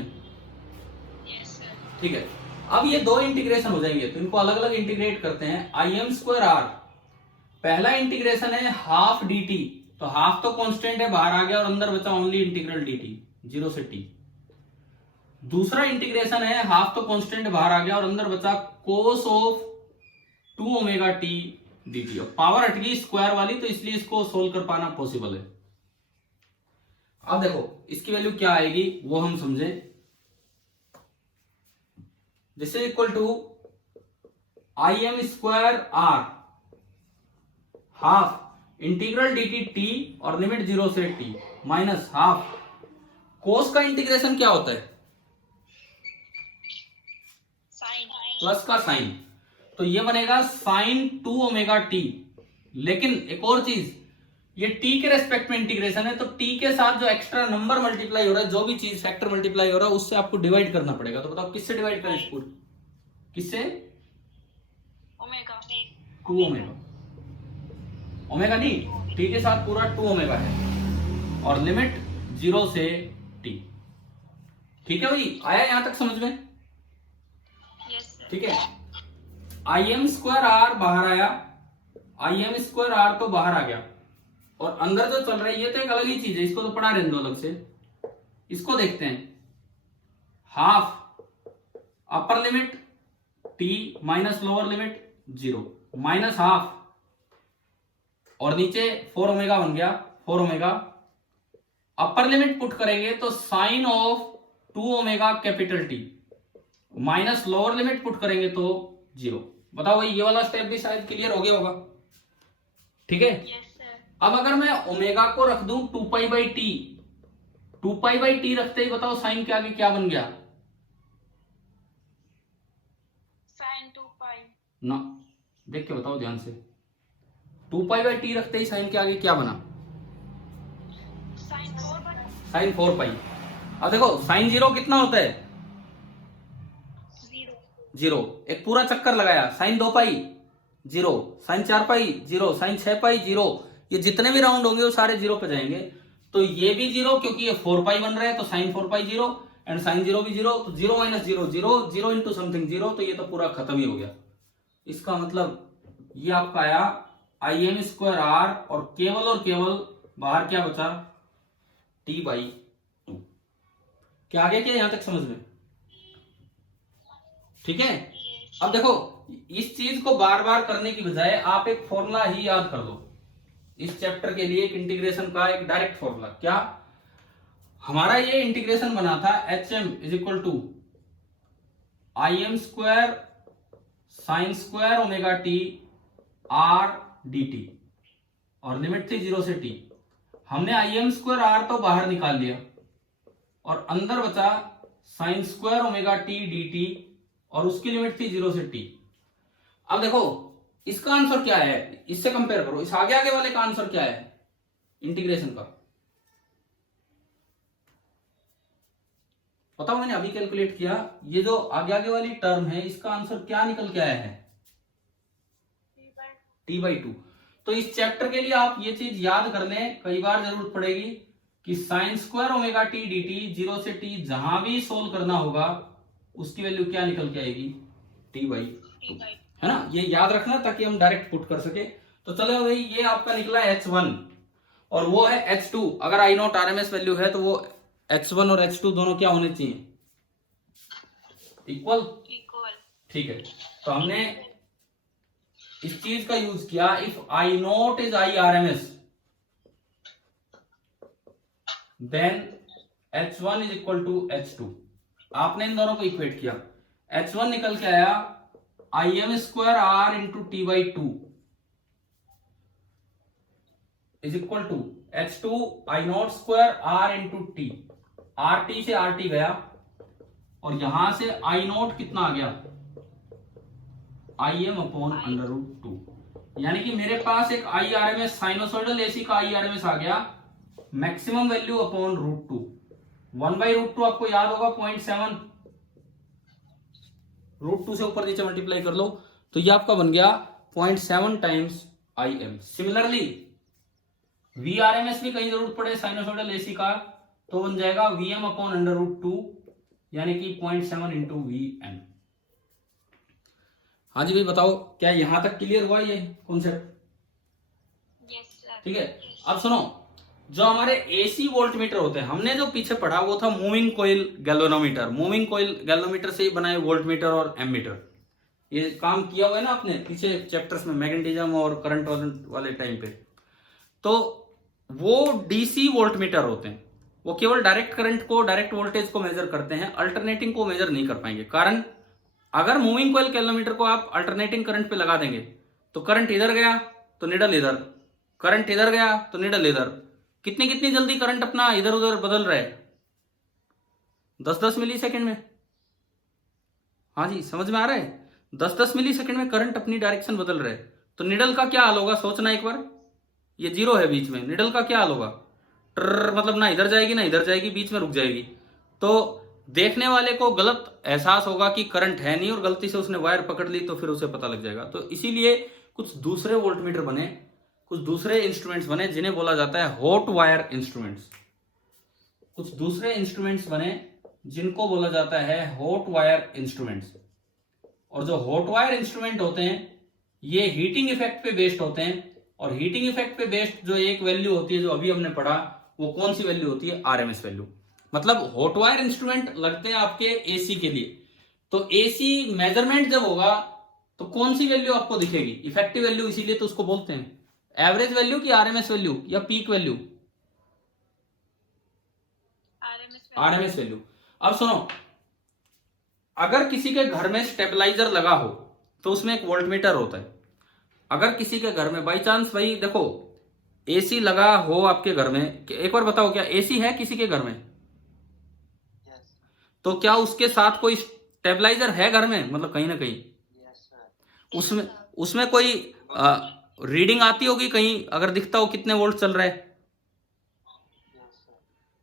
Yes, sir. ठीक है, अब ये दो इंटीग्रेशन हो जाएंगे तो इनको अलग अलग इंटीग्रेट करते हैं। im स्क्वायर आर पहला इंटीग्रेशन है हाफ dt, तो हाफ तो कांस्टेंट है बाहर आ गया और अंदर बचा ओनली इंटीग्रल dt 0 से t। दूसरा इंटीग्रेशन है हाफ तो कांस्टेंट बाहर आ गया और अंदर बचा cos of 2 omega T dt। Power हट गई स्क्वायर वाली तो इसलिए इसको सोल्व कर पाना पॉसिबल है। अब देखो इसकी वैल्यू क्या आएगी वो हम समझे। This is equal to im square R half integral dt t और लिमिट 0 से t माइनस हाफ कोस का इंटीग्रेशन क्या होता है? Sine. प्लस का साइन, तो ये बनेगा साइन 2 ओमेगा टी। लेकिन एक और चीज, ये t के रेस्पेक्ट में इंटीग्रेशन है तो t के साथ जो एक्स्ट्रा नंबर मल्टीप्लाई हो रहा है, जो भी चीज फैक्टर मल्टीप्लाई हो रहा है उससे आपको डिवाइड करना पड़ेगा। तो बताओ किससे डिवाइड करें इसको? किससे? Omega. 2 ओमेगा। ओमेगा नहीं, t के साथ पूरा 2 ओमेगा है और लिमिट 0 से t। ठीक है भाई, आया यहां तक समझ में? Yes, sir. ठीक है, im स्क्वायर आर बाहर आया, im स्क्वायर आर तो बाहर आ गया और अंदर जो चल रहा है ये तो एक अलग ही चीज है, इसको तो पढ़ा रहे दो अलग से। इसको देखते हैं, half upper limit t minus lower limit 0 minus half और नीचे 4 ओमेगा बन गया 4 ओमेगा। अपर लिमिट पुट करेंगे तो sine of 2 omega capital T minus lower limit put करेंगे तो 0। बताओ भाई ये वाला स्टेप भी शायद क्लियर हो गया होगा। ठीक है, Yes, sir. अब अगर मैं ओमेगा को रख दूं 2 pi by T, 2 pi by T रखते ही बताओ साइन के आगे क्या बन गया? Sine 2 pi. ना, देख के बताओ ध्यान से। 2 पाई बाई टी रखते ही साइन के आगे क्या बना? Sine 4 pi. साइन 4 पाई। अब देखो साइन 0 कितना होता है? 0. 0। एक पूरा चक्कर लगाया, साइन 2 पाई 0, साइन 4 पाई 0, साइन 6 पाई 0, ये जितने भी राउंड होंगे वो सारे 0 पे जाएंगे। तो ये भी 0 क्योंकि ये 4 पाई बन रहा है तो साइन 4 पाई 0 एंड साइन 0 भी 0, तो 0 माइनस 0 0, 0 इंटू समथिंग 0, तो ये तो पूरा खत्म ही हो गया। इसका मतलब ये आपका आया im स्क्वायर आर और केवल बाहर क्या बचा? t by 2। क्या आ गया क्या यहां तक समझ में? ठीक है, अब देखो इस चीज को बार बार करने की बजाय आप एक फॉर्मूला ही याद कर लो इस चैप्टर के लिए, एक इंटीग्रेशन का एक डायरेक्ट फॉर्मूला। क्या हमारा ये इंटीग्रेशन बना था hm is equal to im square sine square omega T R D T और लिमिट थी 0 से t। हमने im स्क्वायर आर तो बाहर निकाल लिया और अंदर बचा sign square omega T D T और उसकी लिमिट थी 0 से t। अब देखो इसका आंसर क्या है, इससे कंपेयर करो, इस आगे वाले का आंसर क्या है इंटीग्रेशन का? बताओ, मैंने अभी कैलकुलेट किया, ये जो आगे वाली टर्म है इसका आंसर क्या निकल के आया है? t by 2। तो इस चैप्टर के लिए आप ये चीज याद कर लें, कई बार जरूरत पड़ेगी कि sign square omega T D T 0 से t जहां भी सोल्व करना होगा उसकी वैल्यू क्या निकल के आएगी? t बाई 2, है ना? ये याद रखना ताकि हम डायरेक्ट पुट कर सके। तो चलो भाई, ये आपका निकला h1 और वो है h2। अगर आई नॉट आरएमएस वैल्यू है तो वो h1 और h2 दोनों क्या होने चाहिए? इक्वल। Equal. ठीक है, तो हमने इस चीज का यूज किया, if I naught is I RMS then h1 is equal to h2। आपने इन दोनों को इक्वेट किया, h1 निकल के आया im square R into T by 2 is equal to h2 I naught square R into T. R T से R T गया और यहां से आई नॉट कितना आ गया? IM अपॉन √2, यानी कि मेरे पास एक IRMS साइनोसॉइडल AC का IRMS आ गया, मैक्सिमम वैल्यू अपॉन √2। 1/√2 आपको याद होगा 0.7, √2 से ऊपर नीचे मल्टीप्लाई कर लो तो ये आपका बन गया 0.7 टाइम्स IM। सिमिलरली VRMS भी कहीं जरूरत पड़े साइनोसॉइडल AC का तो बन जाएगा VM अपॉन √2, यानी कि 0.7 इंटू VM। हाँ जी भाई बताओ, क्या यहां तक क्लियर हुआ ये कॉन्सेप्ट? Yes, sir. ठीक है, अब सुनो, जो हमारे AC वोल्टमीटर होते हैं, हमने जो पीछे पढ़ा वो था moving coil galvanometer. Moving coil galvanometer से ही बनाए वोल्टमीटर और एमीटर। ये काम किया हुआ है ना आपने पीछे चैप्टर्स में, मैग्नेटिज्म और करंट वाले टाइम पे। तो वो DC वोल्टमीटर होते हैं, वो केवल डायरेक्ट करंट को, डायरेक्ट वोल्टेज को मेजर करते हैं, अल्टरनेटिंग को मेजर नहीं कर पाएंगे। कारण अगर मूविंग कोइल कैलोमीटर को आप अल्टरनेटिंग करंट पे लगा देंगे तो करंट इधर गया तो निडल इधर, करंट इधर गया तो निडल इधर, कितनी कितनी जल्दी करंट अपना इधर उधर बदल रहा है, 10-10 मिली सेकेंड में। हाँ जी समझ में आ रहा है, 10-10 मिली सेकेंड में करंट अपनी डायरेक्शन बदल रहा है। तो निडल का क्या हाल होगा सोचना एक बार, ये जीरो है बीच में, निडल का क्या हाल होगा, मतलब ना इधर जाएगी ना इधर जाएगी, बीच में रुक जाएगी। तो देखने वाले को गलत एहसास होगा कि करंट है नहीं और गलती से उसने वायर पकड़ ली तो फिर उसे पता लग जाएगा। तो इसीलिए कुछ दूसरे वोल्टमीटर बने, कुछ दूसरे इंस्ट्रूमेंट्स बने जिन्हें बोला जाता है हॉट वायर इंस्ट्रूमेंट्स। कुछ दूसरे इंस्ट्रूमेंट्स बने जिनको बोला जाता है हॉट वायर इंस्ट्रूमेंट्स। और जो हॉट वायर इंस्ट्रूमेंट होते हैं ये हीटिंग इफेक्ट पे बेस्ड होते हैं, और हीटिंग इफेक्ट पे बेस्ड जो एक वैल्यू होती है जो अभी हमने पढ़ा, वो कौन सी वैल्यू होती है, RMS वैल्यू। मतलब हॉट वायर इंस्ट्रूमेंट लगते हैं आपके AC के लिए। तो AC मेजरमेंट जब होगा तो कौन सी वैल्यू आपको दिखेगी, इफेक्टिव वैल्यू, इसीलिए तो उसको बोलते हैं एवरेज वैल्यू की RMS वैल्यू या पीक वैल्यू, RMS वैल्यू। अब सुनो, अगर किसी के घर में स्टेबलाइजर लगा हो तो उसमें एक वोल्टमीटर होता है। अगर किसी के घर में बाई चांस, भाई देखो AC लगा हो आपके घर में, एक बार बताओ क्या AC है किसी के घर में? तो क्या उसके साथ कोई स्टेबलाइजर है घर में, मतलब कहीं ना कहीं उसमें कोई रीडिंग आती होगी कहीं, अगर दिखता हो कितने वोल्ट चल रहा है?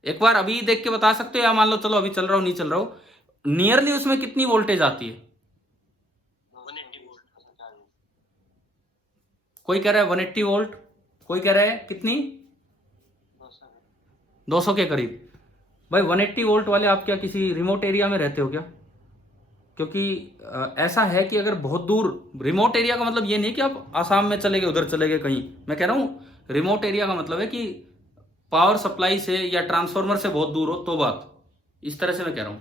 एक बार अभी देख के बता सकते हो, या मान लो चलो अभी चल रहा हो नहीं चल रहा हो, नियरली उसमें कितनी वोल्टेज आती है? 180 वोल्ट। कोई कह रहा है 180 वोल्ट, कोई कह रहा है कितनी, 200 के करीब। भाई 180 वोल्ट वाले आप क्या किसी रिमोट एरिया में रहते हो क्या? क्योंकि ऐसा है कि अगर बहुत दूर, रिमोट एरिया का मतलब ये नहीं कि आप आसाम में चले गए उधर चले गए कहीं, मैं कह रहा हूं रिमोट एरिया का मतलब है कि पावर सप्लाई से या ट्रांसफार्मर से बहुत दूर हो तो बात, इस तरह से मैं कह रहा हूं।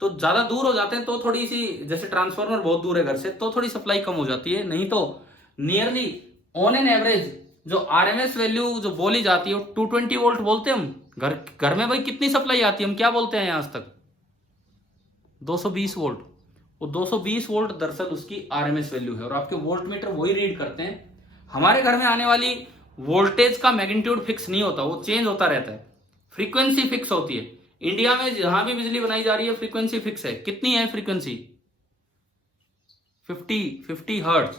तो ज्यादा दूर हो जाते हैं तो थोड़ी सी, जैसे ट्रांसफार्मर बहुत दूर है घर से तो थोड़ी सप्लाई कम हो जाती है, नहीं तो नियरली ऑन एन एवरेज जो RMS वैल्यू जो बोली जाती है 220 वोल्ट बोलते हैं हम। घर में भाई कितनी सप्लाई आती है, हम क्या बोलते हैं आज तक, 220 वोल्ट। वो 220 वोल्ट दरअसल उसकी RMS वैल्यू है, और आपके वोल्टमीटर वही रीड करते हैं। हमारे घर में आने वाली वोल्टेज का मैग्नीट्यूड फिक्स नहीं होता, वो चेंज होता रहता है, फ्रीक्वेंसी फिक्स होती है। इंडिया में जहां भी बिजली बनाई जा रही है फ्रीक्वेंसी फिक्स है। कितनी है फ्रीक्वेंसी? 50 हर्ट्ज।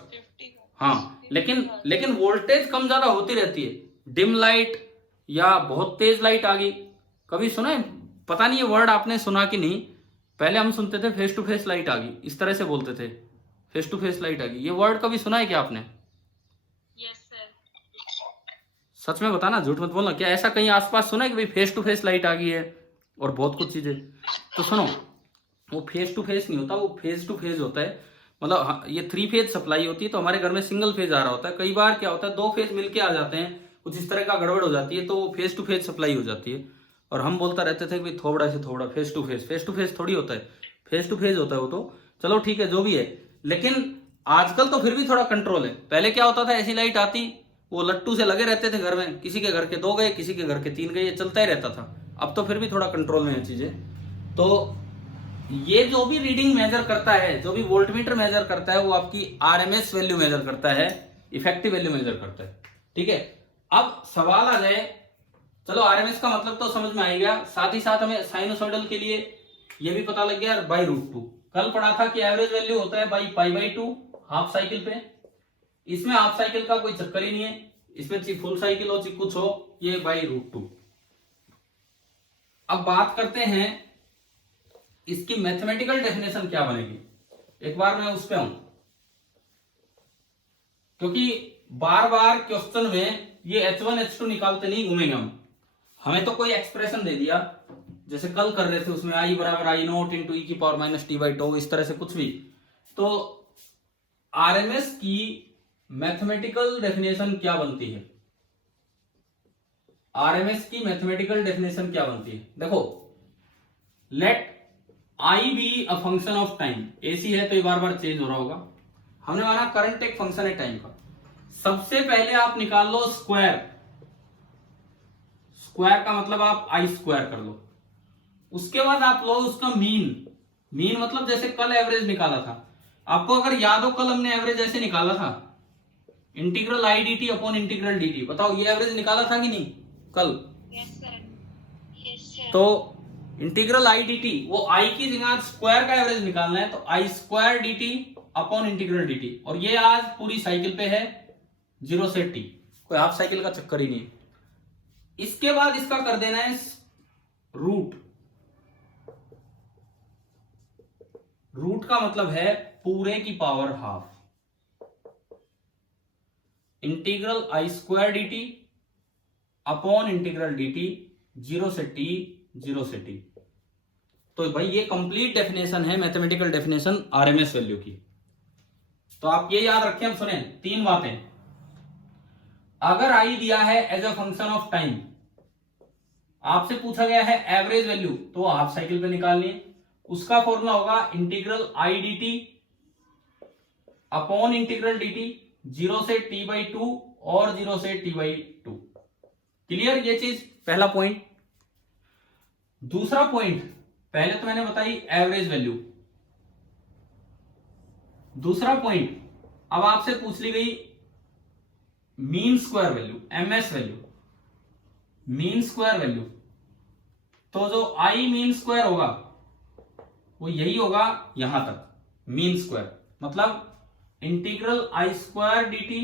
हाँ, लेकिन वोल्टेज कम ज्यादा होती रहती है। डिम लाइट या बहुत तेज लाइट आ गई, कभी सुना है, पता नहीं ये वर्ड आपने सुना कि नहीं, पहले हम सुनते थे फेस टू फेस लाइट आ गई, इस तरह से बोलते थे, फेस टू फेस लाइट आ गई। ये वर्ड कभी सुना है क्या आपने? Yes sir. सच में बताना, झूठ मत बोलना। क्या ऐसा कहीं आसपास सुना है कि भाई फेस टू फेस लाइट आ गई है और बहुत कुछ चीजें? तो सुनो, वो फेस टू फेस नहीं होता, वो फेज टू फेज होता है। मतलब ये 3 फेज सप्लाई होती है, तो हमारे घर में सिंगल फेज आ रहा होता है। कई बार क्या होता है 2 फेज मिलके आ जाते हैं, कुछ इस तरह का गड़बड़ हो जाती है, तो वो फेस टू फेज सप्लाई हो जाती है। और हम बोलता रहते थे कि थोड़ा से थोड़ा, फेस टू फेस थोड़ी होता है, फेस टू फेज होता है वो। तो चलो ठीक है जो भी है, लेकिन आजकल तो फिर भी थोड़ा कंट्रोल है। पहले क्या होता था, ऐसी लाइट आती, वो लट्टू से लगे रहते थे घर में, किसी के घर के 2 गए, किसी के घर के 3 गए, ये चलता ही रहता था। अब तो फिर भी थोड़ा कंट्रोल में है चीजें। तो ये जो भी रीडिंग मेजर करता है, जो भी वोल्टमीटर मेजर करता है, वो आपकी RMS वैल्यू मेजर करता है, इफेक्टिव वैल्यू मेजर करता है। ठीक है, अब सवाल आ जाए, चलो RMS का मतलब तो समझ में आ गया, साथ ही साथ हमें साइनोसॉइडल के लिए ये भी पता लग गया बाई √2। कल पढ़ा था कि एवरेज वैल्यू होता है बाई π/2, हाफ साइकिल पे। इसमें हाफ साइकिल का कोई चक्कर ही नहीं है, इसमें चाहे फुल साइकिल हो चाहे कुछ हो, ये बाई √2। अब बात करते हैं इसकी मैथमेटिकल डेफिनेशन क्या बनेगी। एक बार मैं उस पे हूं, क्योंकि बार बार क्वेश्चन में ये H1 H2 निकालते नहीं घूमेंगे हम। हमें तो कोई एक्सप्रेशन दे दिया, जैसे कल कर रहे थे उसमें I बराबर I0 इंटू e⁻t/2, इस तरह से कुछ भी। तो आरएमएस की मैथमेटिकल डेफिनेशन क्या बनती है, आरएमएस की मैथमेटिकल डेफिनेशन क्या बनती है? देखो, let I be a function of time. AC है तो ये बार बार चेंज हो रहा होगा। हमने माना करंट एक फंक्शन है टाइम का। सबसे पहले आप निकाल लो स्क्वायर, स्क्वायर का मतलब आप आई स्क्वायर कर लो। उसके बाद आप लो उसका मीन, मीन मतलब जैसे कल एवरेज निकाला था, आपको अगर याद हो कल हमने एवरेज ऐसे निकाला था, integral I D T upon integral D T. बताओ ये एवरेज निकाला था कि नहीं कल? Yes, sir. Yes, sir. तो इंटीग्रल आई डी टी, वो आई की जगह स्क्वायर का एवरेज निकालना है, तो I square D T upon integral D T. और ये आज पूरी साइकिल पे है 0 से t, कोई हाफ साइकिल का चक्कर ही नहीं। इसके बाद इसका कर देना है रूट। रूट का मतलब है पूरे की power half. Integral I square D T upon integral D T 0 से t 0 से t। तो भाई ये कंप्लीट डेफिनेशन है, मैथमेटिकल डेफिनेशन आरएमएस वैल्यू की। तो आप ये याद रखें, हम सुने 3 बातें। अगर आई दिया है as a function of time, आपसे पूछा गया है एवरेज वैल्यू, तो हाफ साइकिल पे निकालनी है। उसका फॉर्मूला होगा integral I D T upon integral D T 0 से t/2 और 0 से t/2। क्लियर ये चीज? पहला पॉइंट। दूसरा पॉइंट, पहले तो मैंने बताई एवरेज वैल्यू। दूसरा पॉइंट, अब आपसे पूछ ली गई mean square value, MS value, mean square value. तो जो आई मीन स्क्वायर होगा वो यही होगा यहां तक, मीन स्क्वायर मतलब integral I square D T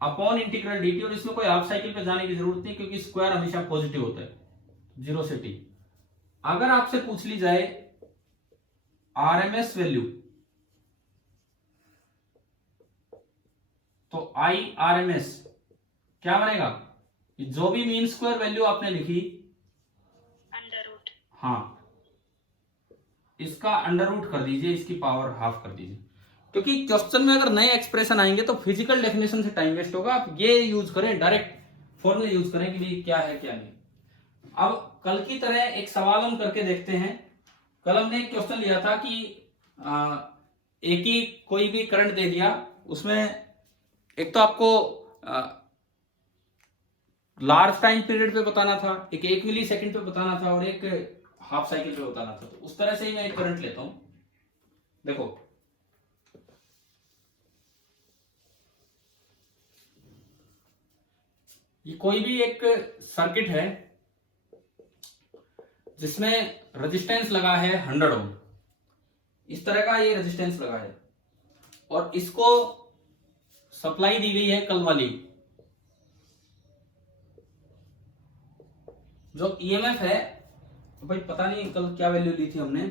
upon integral D T. और इसमें कोई हाफ साइकिल पे जाने की जरूरत नहीं, क्योंकि स्क्वायर हमेशा पॉजिटिव होता है 0 से t। अगर आपसे पूछ ली जाए आरएमएस वैल्यू, तो आई आरएमएस क्या बनेगा? जो भी मीन स्क्वायर वैल्यू आपने लिखी, अंडर रूट। हाँ, इसका अंडर रूट कर दीजिए, इसकी पावर हाफ कर दीजिए। क्योंकि क्वेश्चन में अगर नए एक्सप्रेशन आएंगे तो फिजिकल डेफिनेशन से टाइम वेस्ट होगा। आप ये यूज करें, डायरेक्ट फॉर्मूला यूज करें कि भाई क्या है क्या नहीं। अब कल की तरह एक सवाल हम करके देखते हैं। कल हमने एक क्वेश्चन लिया था कि एक ही कोई भी करंट दे दिया, उसमें एक तो आपको लार्ज टाइम पीरियड पे बताना था, एक 1 मिली सेकेंड पे बताना था, और एक हाफ साइकिल पे बताना था। तो उस तरह से ही मैं एक करंट लेता हूं। देखो, ये कोई भी एक सर्किट है जिसमें रेजिस्टेंस लगा है 100 ओम, इस तरह का ये रेजिस्टेंस लगा है, और इसको सप्लाई दी गई है कल वाली। जो ईएमएफ है, तो भाई पता नहीं कल क्या वैल्यू ली थी हमने,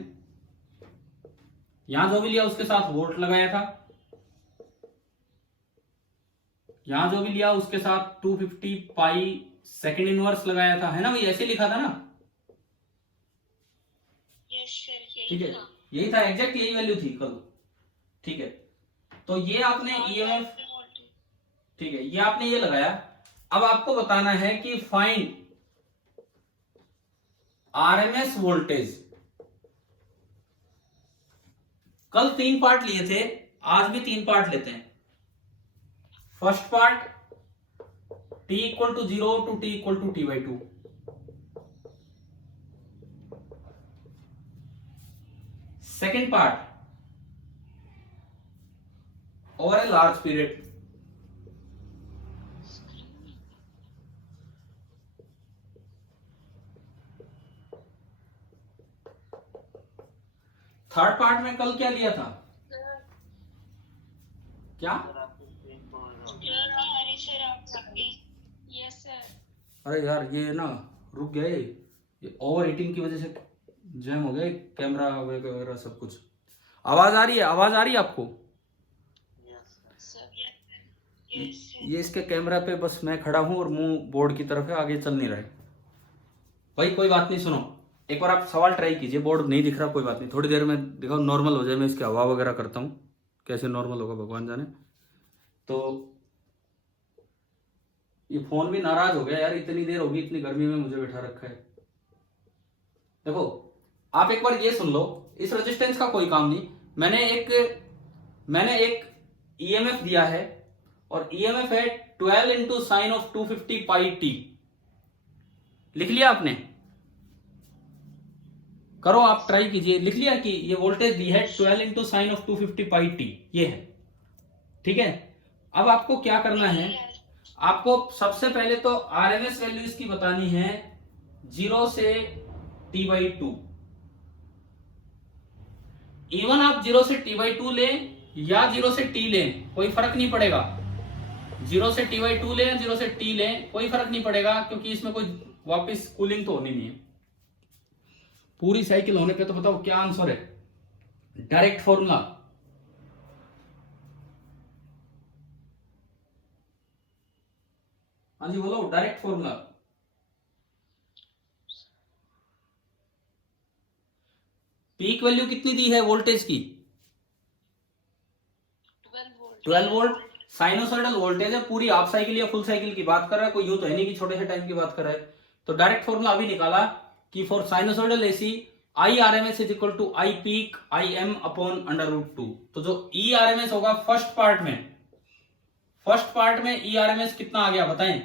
यहां जो भी लिया उसके साथ वोल्ट लगाया था, यहां जो भी लिया उसके साथ 250 पाई सेकेंड इनवर्स लगाया था, है ना भाई? ऐसे लिखा था ना? यस सर, ठीक है, यही था, एग्जैक्ट यही वैल्यू थी कल। ठीक है, तो ये आपने ईएमएफ, ठीक है, ये आपने ये लगाया। अब आपको बताना है कि फाइंड आरएमएस वोल्टेज। कल 3 पार्ट लिए थे, आज भी 3 पार्ट लेते हैं। First part t equal to 0 to t equal to t/2। Second part over a large period. Third part में कल क्या लिया था? क्या? हरी सर आपकी। Yes sir. अरे यार ये ना रुक गया, ये ओवर हीटिंग की वजह से जैम हो गया कैमरा वगैरह सब कुछ। आवाज आ रही है? आवाज आ रही है आपको? Sir yes sir. ये इसके कैमरा पे बस मैं खड़ा हूँ और मुंह बोर्ड की तरफ है, आगे चल नहीं रहा है भाई। कोई बात नहीं, सुनो एक बार आप सवाल ट्राई कीजिए। बोर्ड नहीं दिख रहा, कोई बात नहीं, थोड़ी देर में दिखाओ नॉर्मल हो जाए, मैं इसकी हवा वगैरह करता हूँ, कैसे नॉर्मल होगा भगवान जाने। तो ये फोन भी नाराज हो गया यार, इतनी देर होगी, इतनी गर्मी में मुझे बैठा रखा है। देखो आप एक बार ये सुन लो, इस रेजिस्टेंस का कोई काम नहीं। मैंने एक ईएमएफ दिया है और ईएमएफ है 12 into sine of 250 pi T. लिख लिया आपने? करो आप ट्राई कीजिए, लिख लिया कि ये वोल्टेज दी है 12 into sine of 250 pi T, ये है। ठीक है, अब आपको क्या करना है, आपको सबसे पहले तो आरएमएस वैल्यू इसकी बतानी है 0 से t/2। इवन आप 0 से t/2 लें या 0 से t लें, कोई फर्क नहीं पड़ेगा। 0 से t/2 लें या 0 से t लें, कोई फर्क नहीं पड़ेगा, क्योंकि इसमें कोई वापस कूलिंग तो होनी नहीं है। पूरी साइकिल होने पे तो बताओ क्या आंसर है? Direct formula. हाँ जी बोलो, डायरेक्ट फॉर्मूला। पीक वैल्यू कितनी दी है वोल्टेज की? 12 वोल्ट। साइनोसॉइडल वोल्टेज है, पूरी हाफ साइकिल या फुल साइकिल की बात कर रहा है, कोई यूं तो है नहीं कि छोटे से टाइम की बात कर रहा है। तो डायरेक्ट फॉर्मूला अभी निकाला कि for sinusoidal AC I R M S is equal to I peak I M upon √2। तो जो ई आर एम एस होगा फर्स्ट पार्ट में ई आर एम एस कितना आ गया बताएं?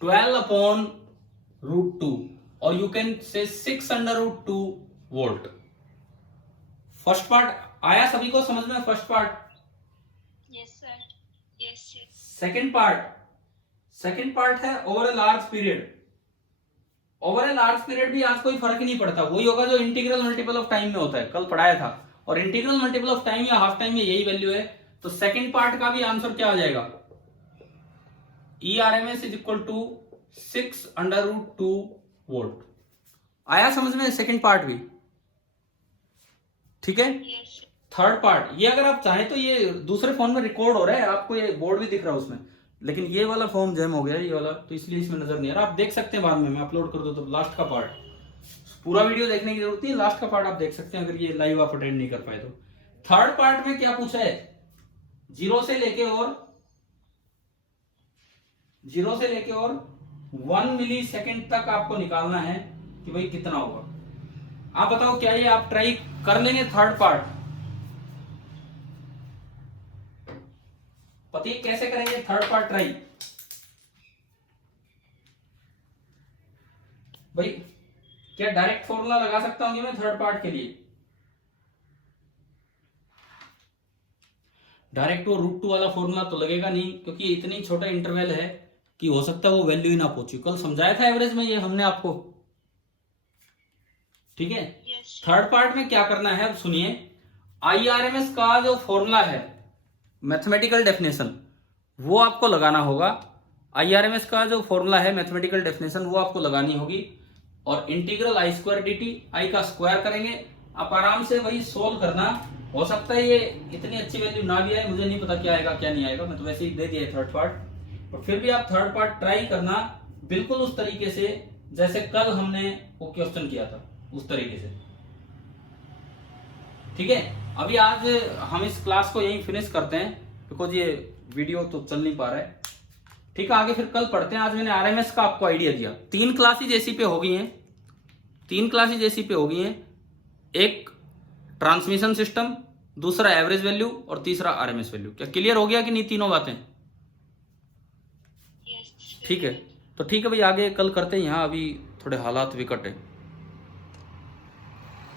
12 अपॉन √2 और you can say 6/√2 volt. First part आया सभी को समझ में? First part. Yes sir. Yes sir. Second part है over a large period. Over a large period भी आज कोई फर्क नहीं पड़ता, वही होगा जो इंटीग्रल मल्टीपल ऑफ टाइम में होता है, कल पढ़ाया था। और इंटीग्रल मल्टीपल ऑफ टाइम या हाफ टाइम में यही वैल्यू है। तो सेकंड पार्ट का भी आंसर क्या आ जाएगा? E R M S is equal to 6/√2 volt. आया समझ में सेकंड पार्ट भी? ठीक है। Yes sir. थर्ड पार्ट, ये अगर आप चाहें तो ये दूसरे फोन में रिकॉर्ड हो रहा है, आपको ये बोर्ड भी दिख रहा है उसमें, लेकिन ये वाला फॉर्म जैम हो गया ये वाला, तो इसलिए इसमें नजर नहीं आ रहा। आप देख सकते हैं बाद में, मैं अपलोड कर दूं तो लास्ट का पार्ट, पूरा वीडियो देखने की जरूरत नहीं, लास्ट का पार्ट आप देख सकते हैं अगर ये लाइव आप अटेंड नहीं कर पाए तो। थर्ड पार्ट में क्या पूछा है? 0 से लेके और 1 मिली सेकेंड तक आपको निकालना है कि भाई कितना होगा। आप बताओ क्या ये आप ट्राई कर लेंगे? थर्ड पार्ट पति कैसे करेंगे थर्ड पार्ट ट्राई? भाई क्या डायरेक्ट फॉर्मूला लगा सकता हूं मैं थर्ड पार्ट के लिए? डायरेक्ट वो √2 वाला फॉर्मूला तो लगेगा नहीं, क्योंकि इतनी छोटा इंटरवल है कि हो सकता है वो वैल्यू ही ना पहुंचे। कल समझाया था एवरेज में ये हमने आपको, ठीक है। थर्ड पार्ट में क्या करना है अब सुनिए, IRMS का जो फॉर्मूला है मैथमेटिकल डेफिनेशन वो आपको लगाना होगा। IRMS का जो फॉर्मूला है मैथमेटिकल डेफिनेशन वो आपको लगानी होगी, और इंटीग्रल I² dt, आई का स्क्वायर करेंगे। आप आराम से वही सोल्व करना। हो सकता है ये इतनी अच्छी वैल्यू ना भी आए, मुझे नहीं पता क्या आएगा क्या नहीं आएगा, मैं तो वैसे ही दे दिया है थर्ड पार्ट, और फिर भी आप थर्ड पार्ट ट्राई करना बिल्कुल उस तरीके से जैसे कल हमने वो क्वेश्चन किया था, उस तरीके से, ठीक है। अभी आज हम इस क्लास को यहीं फिनिश करते हैं, बिकॉज ये वीडियो तो चल नहीं पा रहा है, ठीक है। आगे फिर कल पढ़ते हैं। आज मैंने आरएमएस का आपको आइडिया दिया। 3 क्लासेज एसी पे हो गई हैं, 3 क्लासेज एसी पे हो गई हैं। एक ट्रांसमिशन सिस्टम, दूसरा एवरेज वैल्यू और तीसरा आरएमएस वैल्यू। क्या क्लियर हो गया कि नहीं तीनों बातें? ठीक है, तो ठीक है भाई, आगे कल करते हैं। यहाँ अभी थोड़े हालात विकट है।